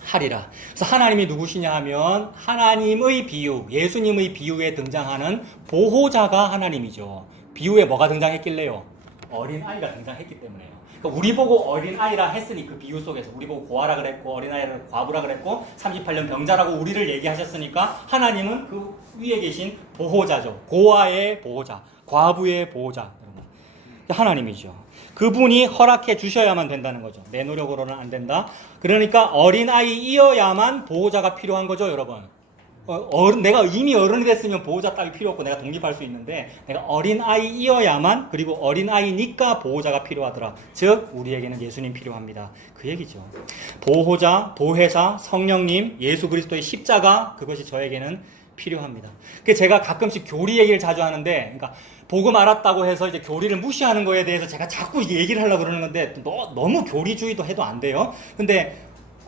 하리라. 그래서 하나님이 누구시냐 하면 하나님의 비유, 예수님의 비유에 등장하는 보호자가 하나님이죠. 비유에 뭐가 등장했길래요? 어린아이가 등장했기 때문에요. 그러니까 우리 보고 어린아이라 했으니 그 비유 속에서 우리 보고 고아라 그랬고 어린아이를 과부라 그랬고 38년 병자라고 우리를 얘기하셨으니까 하나님은 그 위에 계신 보호자죠. 고아의 보호자, 과부의 보호자. 하나님이죠. 그분이 허락해 주셔야만 된다는 거죠. 내 노력으로는 안 된다. 그러니까 어린아이이어야만 보호자가 필요한 거죠, 여러분. 내가 이미 어른이 됐으면 보호자 따위 필요 없고 내가 독립할 수 있는데 내가 어린아이이어야만 그리고 어린아이니까 보호자가 필요하더라. 즉 우리에게는 예수님 필요합니다. 그 얘기죠. 보호자, 보혜사, 성령님, 예수 그리스도의 십자가 그것이 저에게는 필요합니다. 그 제가 가끔씩 교리 얘기를 자주 하는데 그러니까 복음 알았다고 해서 이제 교리를 무시하는 거에 대해서 제가 자꾸 얘기를 하려고 그러는 건데 너무 교리주의도 해도 안 돼요. 근데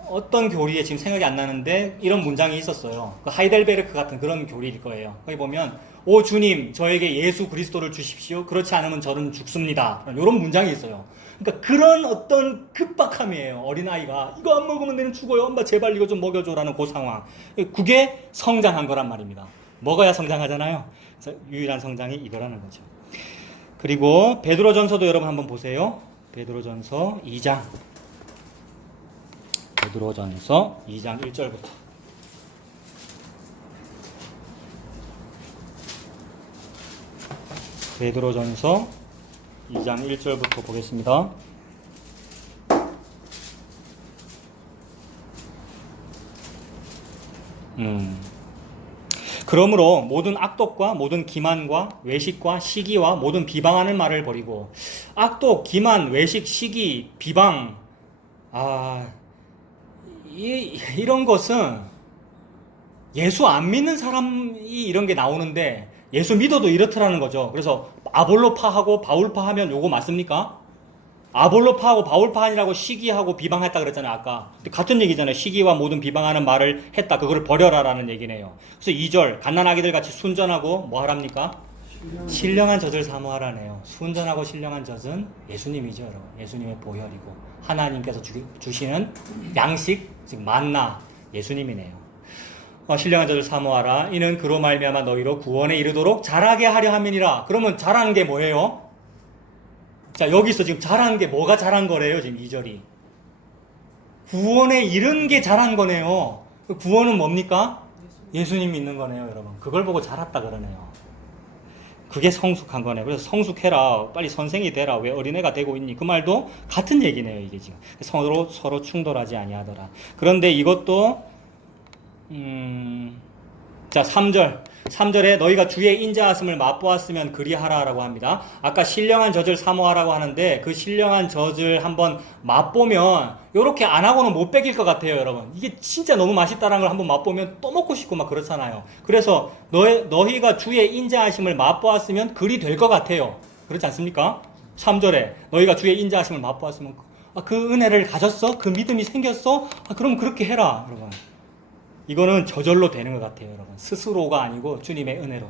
어떤 교리에 지금 생각이 안 나는데 이런 문장이 있었어요. 그 하이델베르크 같은 그런 교리일 거예요. 거기 보면 오 주님 저에게 예수 그리스도를 주십시오. 그렇지 않으면 저는 죽습니다. 이런 문장이 있어요. 그러니까 그런 어떤 급박함이에요. 어린아이가 이거 안 먹으면 내는 죽어요. 엄마 제발 이거 좀 먹여줘라는 그 상황. 그게 성장한 거란 말입니다. 먹어야 성장하잖아요. 그래서 유일한 성장이 이거라는 거죠. 그리고 베드로전서도 여러분 한번 보세요. 베드로전서 2장 1절부터. 베드로전서 2장 1절부터 보겠습니다. 그러므로 모든 악독과 모든 기만과 외식과 시기와 모든 비방하는 말을 버리고 악독, 기만, 외식, 시기, 비방 이런 것은 예수 안 믿는 사람이 이런 게 나오는데 예수 믿어도 이렇더라는 거죠. 그래서 아볼로파하고 바울파 하면 요거 맞습니까? 아볼로파하고 바울파하니라고 시기하고 비방했다 그랬잖아요. 아까 같은 얘기잖아요. 시기와 모든 비방하는 말을 했다. 그거를 버려라라는 얘기네요. 그래서 2절 갓난아기들 같이 순전하고 뭐 하랍니까? 신령한 젖을 사모하라네요. 순전하고 신령한 젖은 예수님이죠, 여러분. 예수님의 보혈이고 하나님께서 주시는 양식, 즉 만나 예수님이네요. 신령한 젖을 사모하라. 이는 그로 말미암아 너희로 구원에 이르도록 자라게 하려 함이니라. 그러면 자라는 게 뭐예요? 자, 여기서 지금 자란 게 뭐가 자란 거래요? 지금 2절이. 구원에 이른 게 자란 거네요. 구원은 뭡니까? 예수님 믿는 거네요, 여러분. 그걸 보고 자랐다 그러네요. 그게 성숙한 거네. 그래서 성숙해라. 빨리 선생이 되라. 왜 어린애가 되고 있니? 그 말도 같은 얘기네요. 이게 지금. 서로 충돌하지 아니하더라. 그런데 이것도 자, 3절에 너희가 주의 인자하심을 맛보았으면 그리하라라고 합니다. 아까 신령한 젖을 사모하라고 하는데 그 신령한 젖을 한번 맛보면 요렇게 안 하고는 못 beg일 것 같아요, 여러분. 이게 진짜 너무 맛있다라는 걸 한번 맛보면 또 먹고 싶고 막 그렇잖아요. 그래서 너희가 주의 인자하심을 맛보았으면 그리 될 것 같아요. 그렇지 않습니까? 3절에 너희가 주의 인자하심을 맛보았으면 그 은혜를 가졌어? 그 믿음이 생겼어? 그럼 그렇게 해라, 여러분. 이거는 저절로 되는 것 같아요, 여러분. 스스로가 아니고 주님의 은혜로.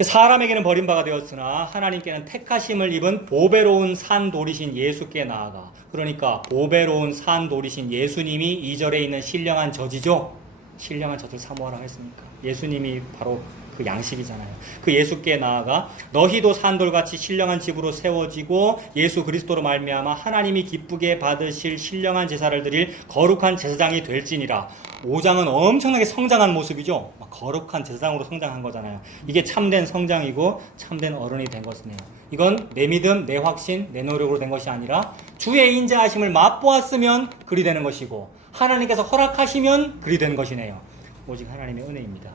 사람에게는 버림받아 되었으나 하나님께는 택하심을 입은 보배로운 산돌이신 예수께 나아가. 그러니까 보배로운 산돌이신 예수님이 2절에 있는 신령한 젖이죠. 신령한 젖을 사모하라 했습니까? 예수님이 바로 그 양식이잖아요. 그 예수께 나아가 너희도 산돌같이 신령한 집으로 세워지고 예수 그리스도로 말미암아 하나님이 기쁘게 받으실 신령한 제사를 드릴 거룩한 제사장이 될지니라. 5장은 엄청나게 성장한 모습이죠. 거룩한 제사장으로 성장한 거잖아요. 이게 참된 성장이고 참된 어른이 된 것이네요. 이건 내 믿음, 내 확신, 내 노력으로 된 것이 아니라 주의 인자하심을 맛보았으면 그리 되는 것이고 하나님께서 허락하시면 그리 된 것이네요. 오직 하나님의 은혜입니다.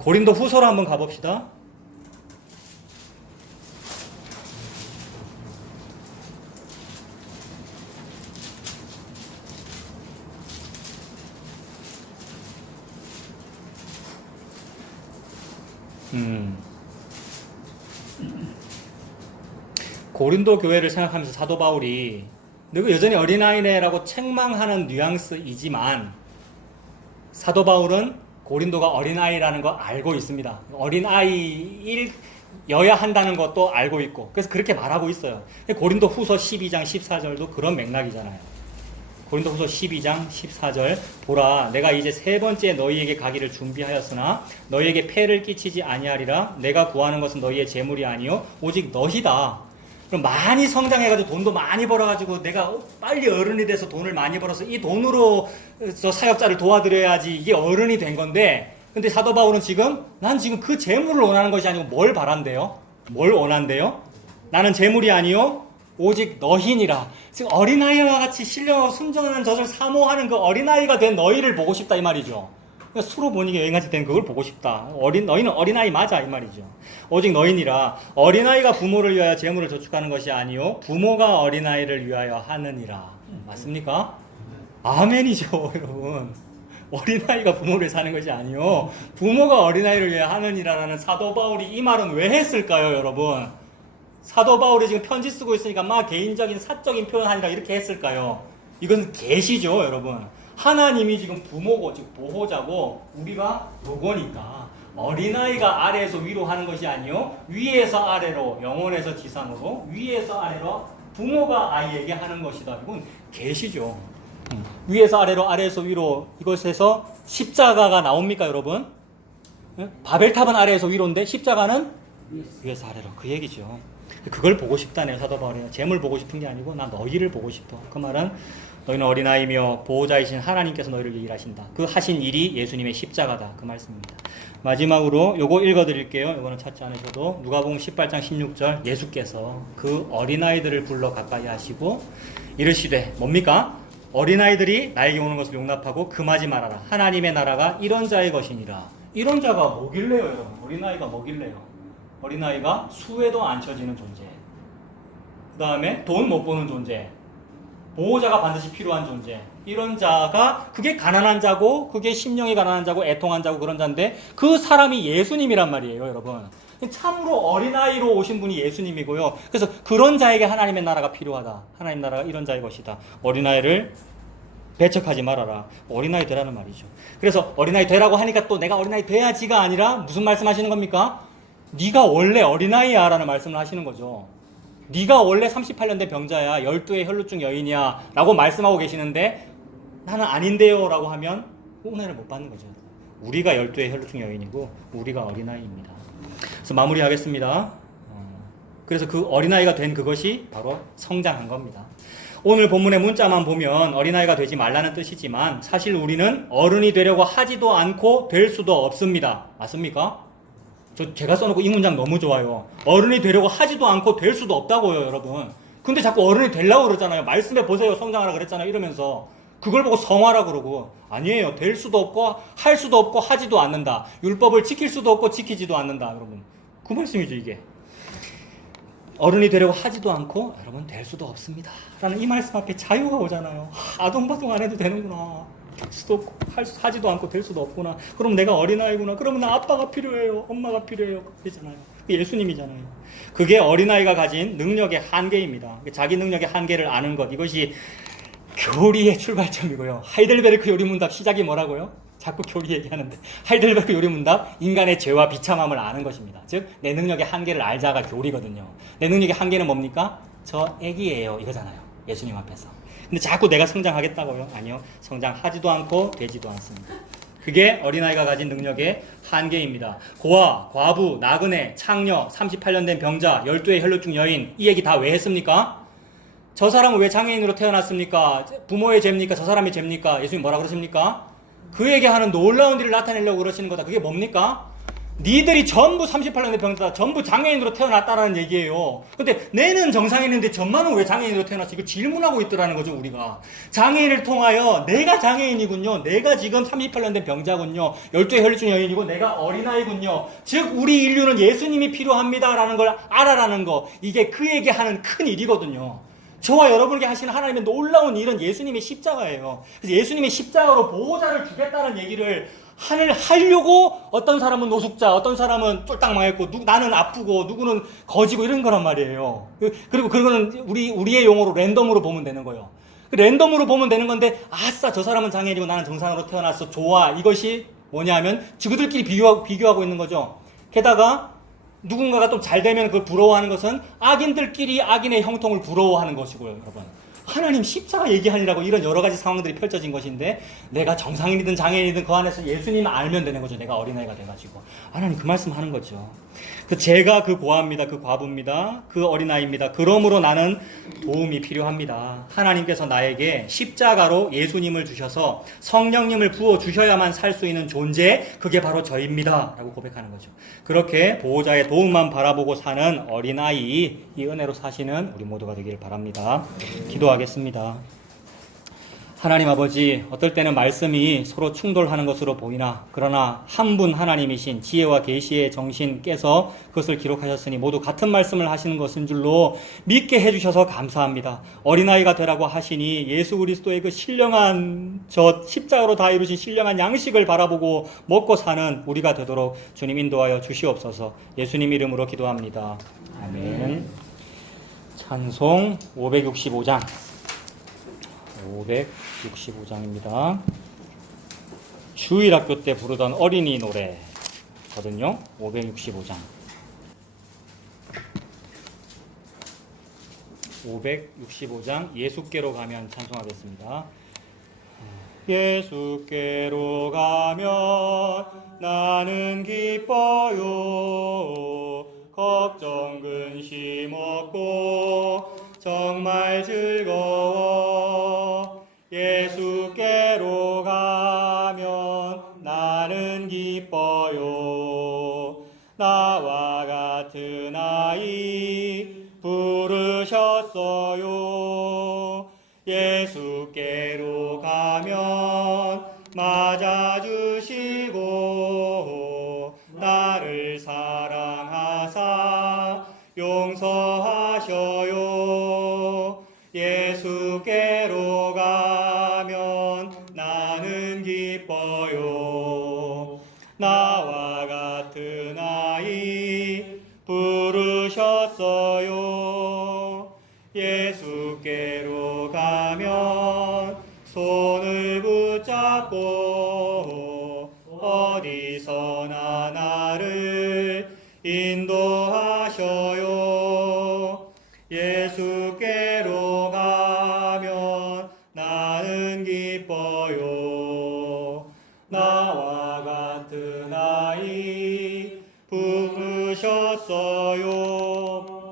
고린도 후서로 한번 가봅시다. 고린도 교회를 생각하면서 사도 바울이 여전히 어린아이네라고 책망하는 뉘앙스이지만 사도 바울은 고린도가 어린아이라는 거 알고 있습니다. 어린아이여야 한다는 것도 알고 있고 그래서 그렇게 말하고 있어요. 고린도 후서 12장 14절도 그런 맥락이잖아요. 고린도 후서 12장 14절 보라 내가 이제 세 번째 너희에게 가기를 준비하였으나 너희에게 폐를 끼치지 아니하리라. 내가 구하는 것은 너희의 재물이 아니요 오직 너희다. 그럼 많이 성장해가지고 돈도 많이 벌어가지고 내가 빨리 어른이 돼서 돈을 많이 벌어서 이 돈으로 저 사역자를 도와드려야지 이게 어른이 된 건데 근데 사도 바울은 난 지금 그 재물을 원하는 것이 아니고 뭘 바란대요? 뭘 원한대요? 나는 재물이 아니요 오직 너희니라. 지금 어린아이와 같이 신령하고 순정한 젖을 사모하는 그 어린아이가 된 너희를 보고 싶다 이 말이죠. 그러니까 수로 보니까 여행같이 된 그걸 보고 싶다. 너희는 어린아이 맞아 이 말이죠. 오직 너희니라. 어린아이가 부모를 위하여 재물을 저축하는 것이 아니요 부모가 어린아이를 위하여 하느니라. 맞습니까? 아멘이죠 여러분. 어린아이가 부모를 사는 것이 아니요 부모가 어린아이를 위하여 하느니라라는 사도 바울이 이 말은 왜 했을까요 여러분? 사도 바울이 지금 편지 쓰고 있으니까 막 개인적인 사적인 표현 아니라 이렇게 했을까요? 이건 계시죠 여러분. 하나님이 지금 부모고 지금 보호자고 우리가 노고니까 어린아이가 아래에서 위로 하는 것이 아니요 위에서 아래로 영혼에서 지상으로 위에서 아래로 부모가 아이에게 하는 것이다. 이건 계시죠. 위에서 아래로 아래에서 위로 이것에서 십자가가 나옵니까 여러분? 바벨탑은 아래에서 위로인데 십자가는 위에서 아래로 그 얘기죠. 그걸 보고 싶다네요 사도 바울이. 재물 보고 싶은 게 아니고 나 너희를 보고 싶어. 그 말은 너희는 어린아이며 보호자이신 하나님께서 너희를 위해 일하신다. 그 하신 일이 예수님의 십자가다. 그 말씀입니다. 마지막으로 요거 읽어드릴게요. 요거는 찾지 않으셔도 누가복음 18장 16절 예수께서 그 어린아이들을 불러 가까이 하시고 이르시되 뭡니까? 어린아이들이 나에게 오는 것을 용납하고 금하지 말아라. 하나님의 나라가 이런 자의 것이니라. 이런 자가 뭐길래요 여러분? 어린아이가 뭐길래요? 어린아이가 수에도 안 쳐지는 존재. 그 다음에 돈 못 버는 존재. 보호자가 반드시 필요한 존재. 이런 자가 그게 가난한 자고 그게 심령이 가난한 자고 애통한 자고 그런 자인데 그 사람이 예수님이란 말이에요 여러분. 참으로 어린아이로 오신 분이 예수님이고요. 그래서 그런 자에게 하나님의 나라가 필요하다. 하나님 나라가 이런 자의 것이다. 어린아이를 배척하지 말아라. 어린아이 되라는 말이죠. 그래서 어린아이 되라고 하니까 또 내가 어린아이 돼야지가 아니라 무슨 말씀하시는 겁니까? 네가 원래 어린아이야 라는 말씀을 하시는 거죠. 네가 원래 38년 된 병자야. 12의 혈루증 여인이야 라고 말씀하고 계시는데 나는 아닌데요 라고 하면 은혜를 못 받는 거죠. 우리가 12의 혈루증 여인이고 우리가 어린아이입니다. 그래서 마무리하겠습니다. 그래서 그 어린아이가 된 그것이 바로 성장한 겁니다. 오늘 본문의 문자만 보면 어린아이가 되지 말라는 뜻이지만 사실 우리는 어른이 되려고 하지도 않고 될 수도 없습니다. 맞습니까? 제가 써놓고 이 문장 너무 좋아요. 어른이 되려고 하지도 않고 될 수도 없다고요, 여러분. 근데 자꾸 어른이 되려고 그러잖아요. 말씀해 보세요. 성장하라 그랬잖아요. 이러면서. 그걸 보고 성화라 그러고. 아니에요. 될 수도 없고 할 수도 없고 하지도 않는다. 율법을 지킬 수도 없고 지키지도 않는다. 여러분. 그 말씀이죠, 이게. 어른이 되려고 하지도 않고 여러분 될 수도 없습니다. 라는 이 말씀 앞에 자유가 오잖아요. 아동바동 안 해도 되는구나. 될 수도 없고 하지도 않고 될 수도 없구나. 그럼 내가 어린아이구나. 그러면 나 아빠가 필요해요. 엄마가 필요해요. 그러잖아요. 예수님이잖아요. 그게 어린아이가 가진 능력의 한계입니다. 자기 능력의 한계를 아는 것. 이것이 교리의 출발점이고요. 하이델베르크 요리문답 시작이 뭐라고요? 자꾸 교리 얘기하는데 하이델베르크 요리문답 인간의 죄와 비참함을 아는 것입니다. 즉 내 능력의 한계를 알자가 교리거든요. 내 능력의 한계는 뭡니까? 저 애기예요 이거잖아요. 예수님 앞에서. 근데 자꾸 내가 성장하겠다고요? 아니요. 성장하지도 않고 되지도 않습니다. 그게 어린아이가 가진 능력의 한계입니다. 고아, 과부, 나그네, 창녀, 38년 된 병자, 12의 혈루증 여인 이 얘기 다 왜 했습니까? 저 사람은 왜 장애인으로 태어났습니까? 부모의 죄입니까? 저 사람의 죄입니까? 예수님 뭐라 그러십니까? 그에게 하는 놀라운 일을 나타내려고 그러시는 거다. 그게 뭡니까? 니들이 전부 38년의 병자다. 전부 장애인으로 태어났다라는 얘기예요. 근데 내는 정상인인데 전만은 왜 장애인으로 태어났어? 이거 질문하고 있더라는 거죠, 우리가. 장애인을 통하여 내가 장애인이군요. 내가 지금 38년 된 병자군요. 12의 혈루증 여인이고 내가 어린아이군요. 즉 우리 인류는 예수님이 필요합니다라는 걸 알아라는 거. 이게 그에게 하는 큰 일이거든요. 저와 여러분에게 하시는 하나님의 놀라운 일은 예수님의 십자가예요. 그래서 예수님의 십자가로 보호자를 주겠다는 얘기를 하려고 어떤 사람은 노숙자, 어떤 사람은 쫄딱 망했고, 나는 아프고, 누구는 거지고 이런 거란 말이에요. 그리고 그거는 우리의 용어로 랜덤으로 보면 되는 거예요. 랜덤으로 보면 되는 건데, 아싸, 저 사람은 장애인이고 나는 정상으로 태어났어. 좋아. 이것이 뭐냐면, 지구들끼리 비교하고 있는 거죠. 게다가, 누군가가 좀 잘 되면 그걸 부러워하는 것은 악인들끼리 악인의 형통을 부러워하는 것이고요, 여러분. 하나님 십자가 얘기하느라고 이런 여러 가지 상황들이 펼쳐진 것인데 내가 정상인이든 장애인이든 그 안에서 예수님 알면 되는 거죠. 내가 어린아이가 돼가지고. 하나님 그 말씀 하는 거죠. 제가 그 고아입니다. 그 과부입니다. 그 어린아이입니다. 그러므로 나는 도움이 필요합니다. 하나님께서 나에게 십자가로 예수님을 주셔서 성령님을 부어주셔야만 살 수 있는 존재, 그게 바로 저입니다. 라고 고백하는 거죠. 그렇게 보호자의 도움만 바라보고 사는 어린아이, 이 은혜로 사시는 우리 모두가 되기를 바랍니다. 기도하겠습니다. 하나님 아버지, 어떨 때는 말씀이 서로 충돌하는 것으로 보이나 그러나 한 분 하나님이신 지혜와 계시의 정신께서 그것을 기록하셨으니 모두 같은 말씀을 하시는 것인 줄로 믿게 해주셔서 감사합니다. 어린아이가 되라고 하시니 예수 그리스도의 그 신령한 십자가로 다 이루신 신령한 양식을 바라보고 먹고 사는 우리가 되도록 주님 인도하여 주시옵소서. 예수님 이름으로 기도합니다. 아멘. 찬송 565장 565장입니다. 주일학교 때 부르던 어린이 노래거든요. 565장 565장 예수께로 가면 찬송하겠습니다. 예수께로 가면 나는 기뻐요. 걱정 근심 없고 정말 즐거워. 예수께로 가면 나는 기뻐요. 나와 같은 아이 부르셨어요. 예수께로 가면 맞아주시고 나를 사랑하사 용서하셔요. 예수께로 가면 나는 기뻐요. 나와 같은 아이 부르셨어요. 예수께로 가면 손을 붙잡고 어디서나 나를 인도하셔요. 예수께로 가면 나는 기뻐요. 나와 같은 아이 부르셨어요.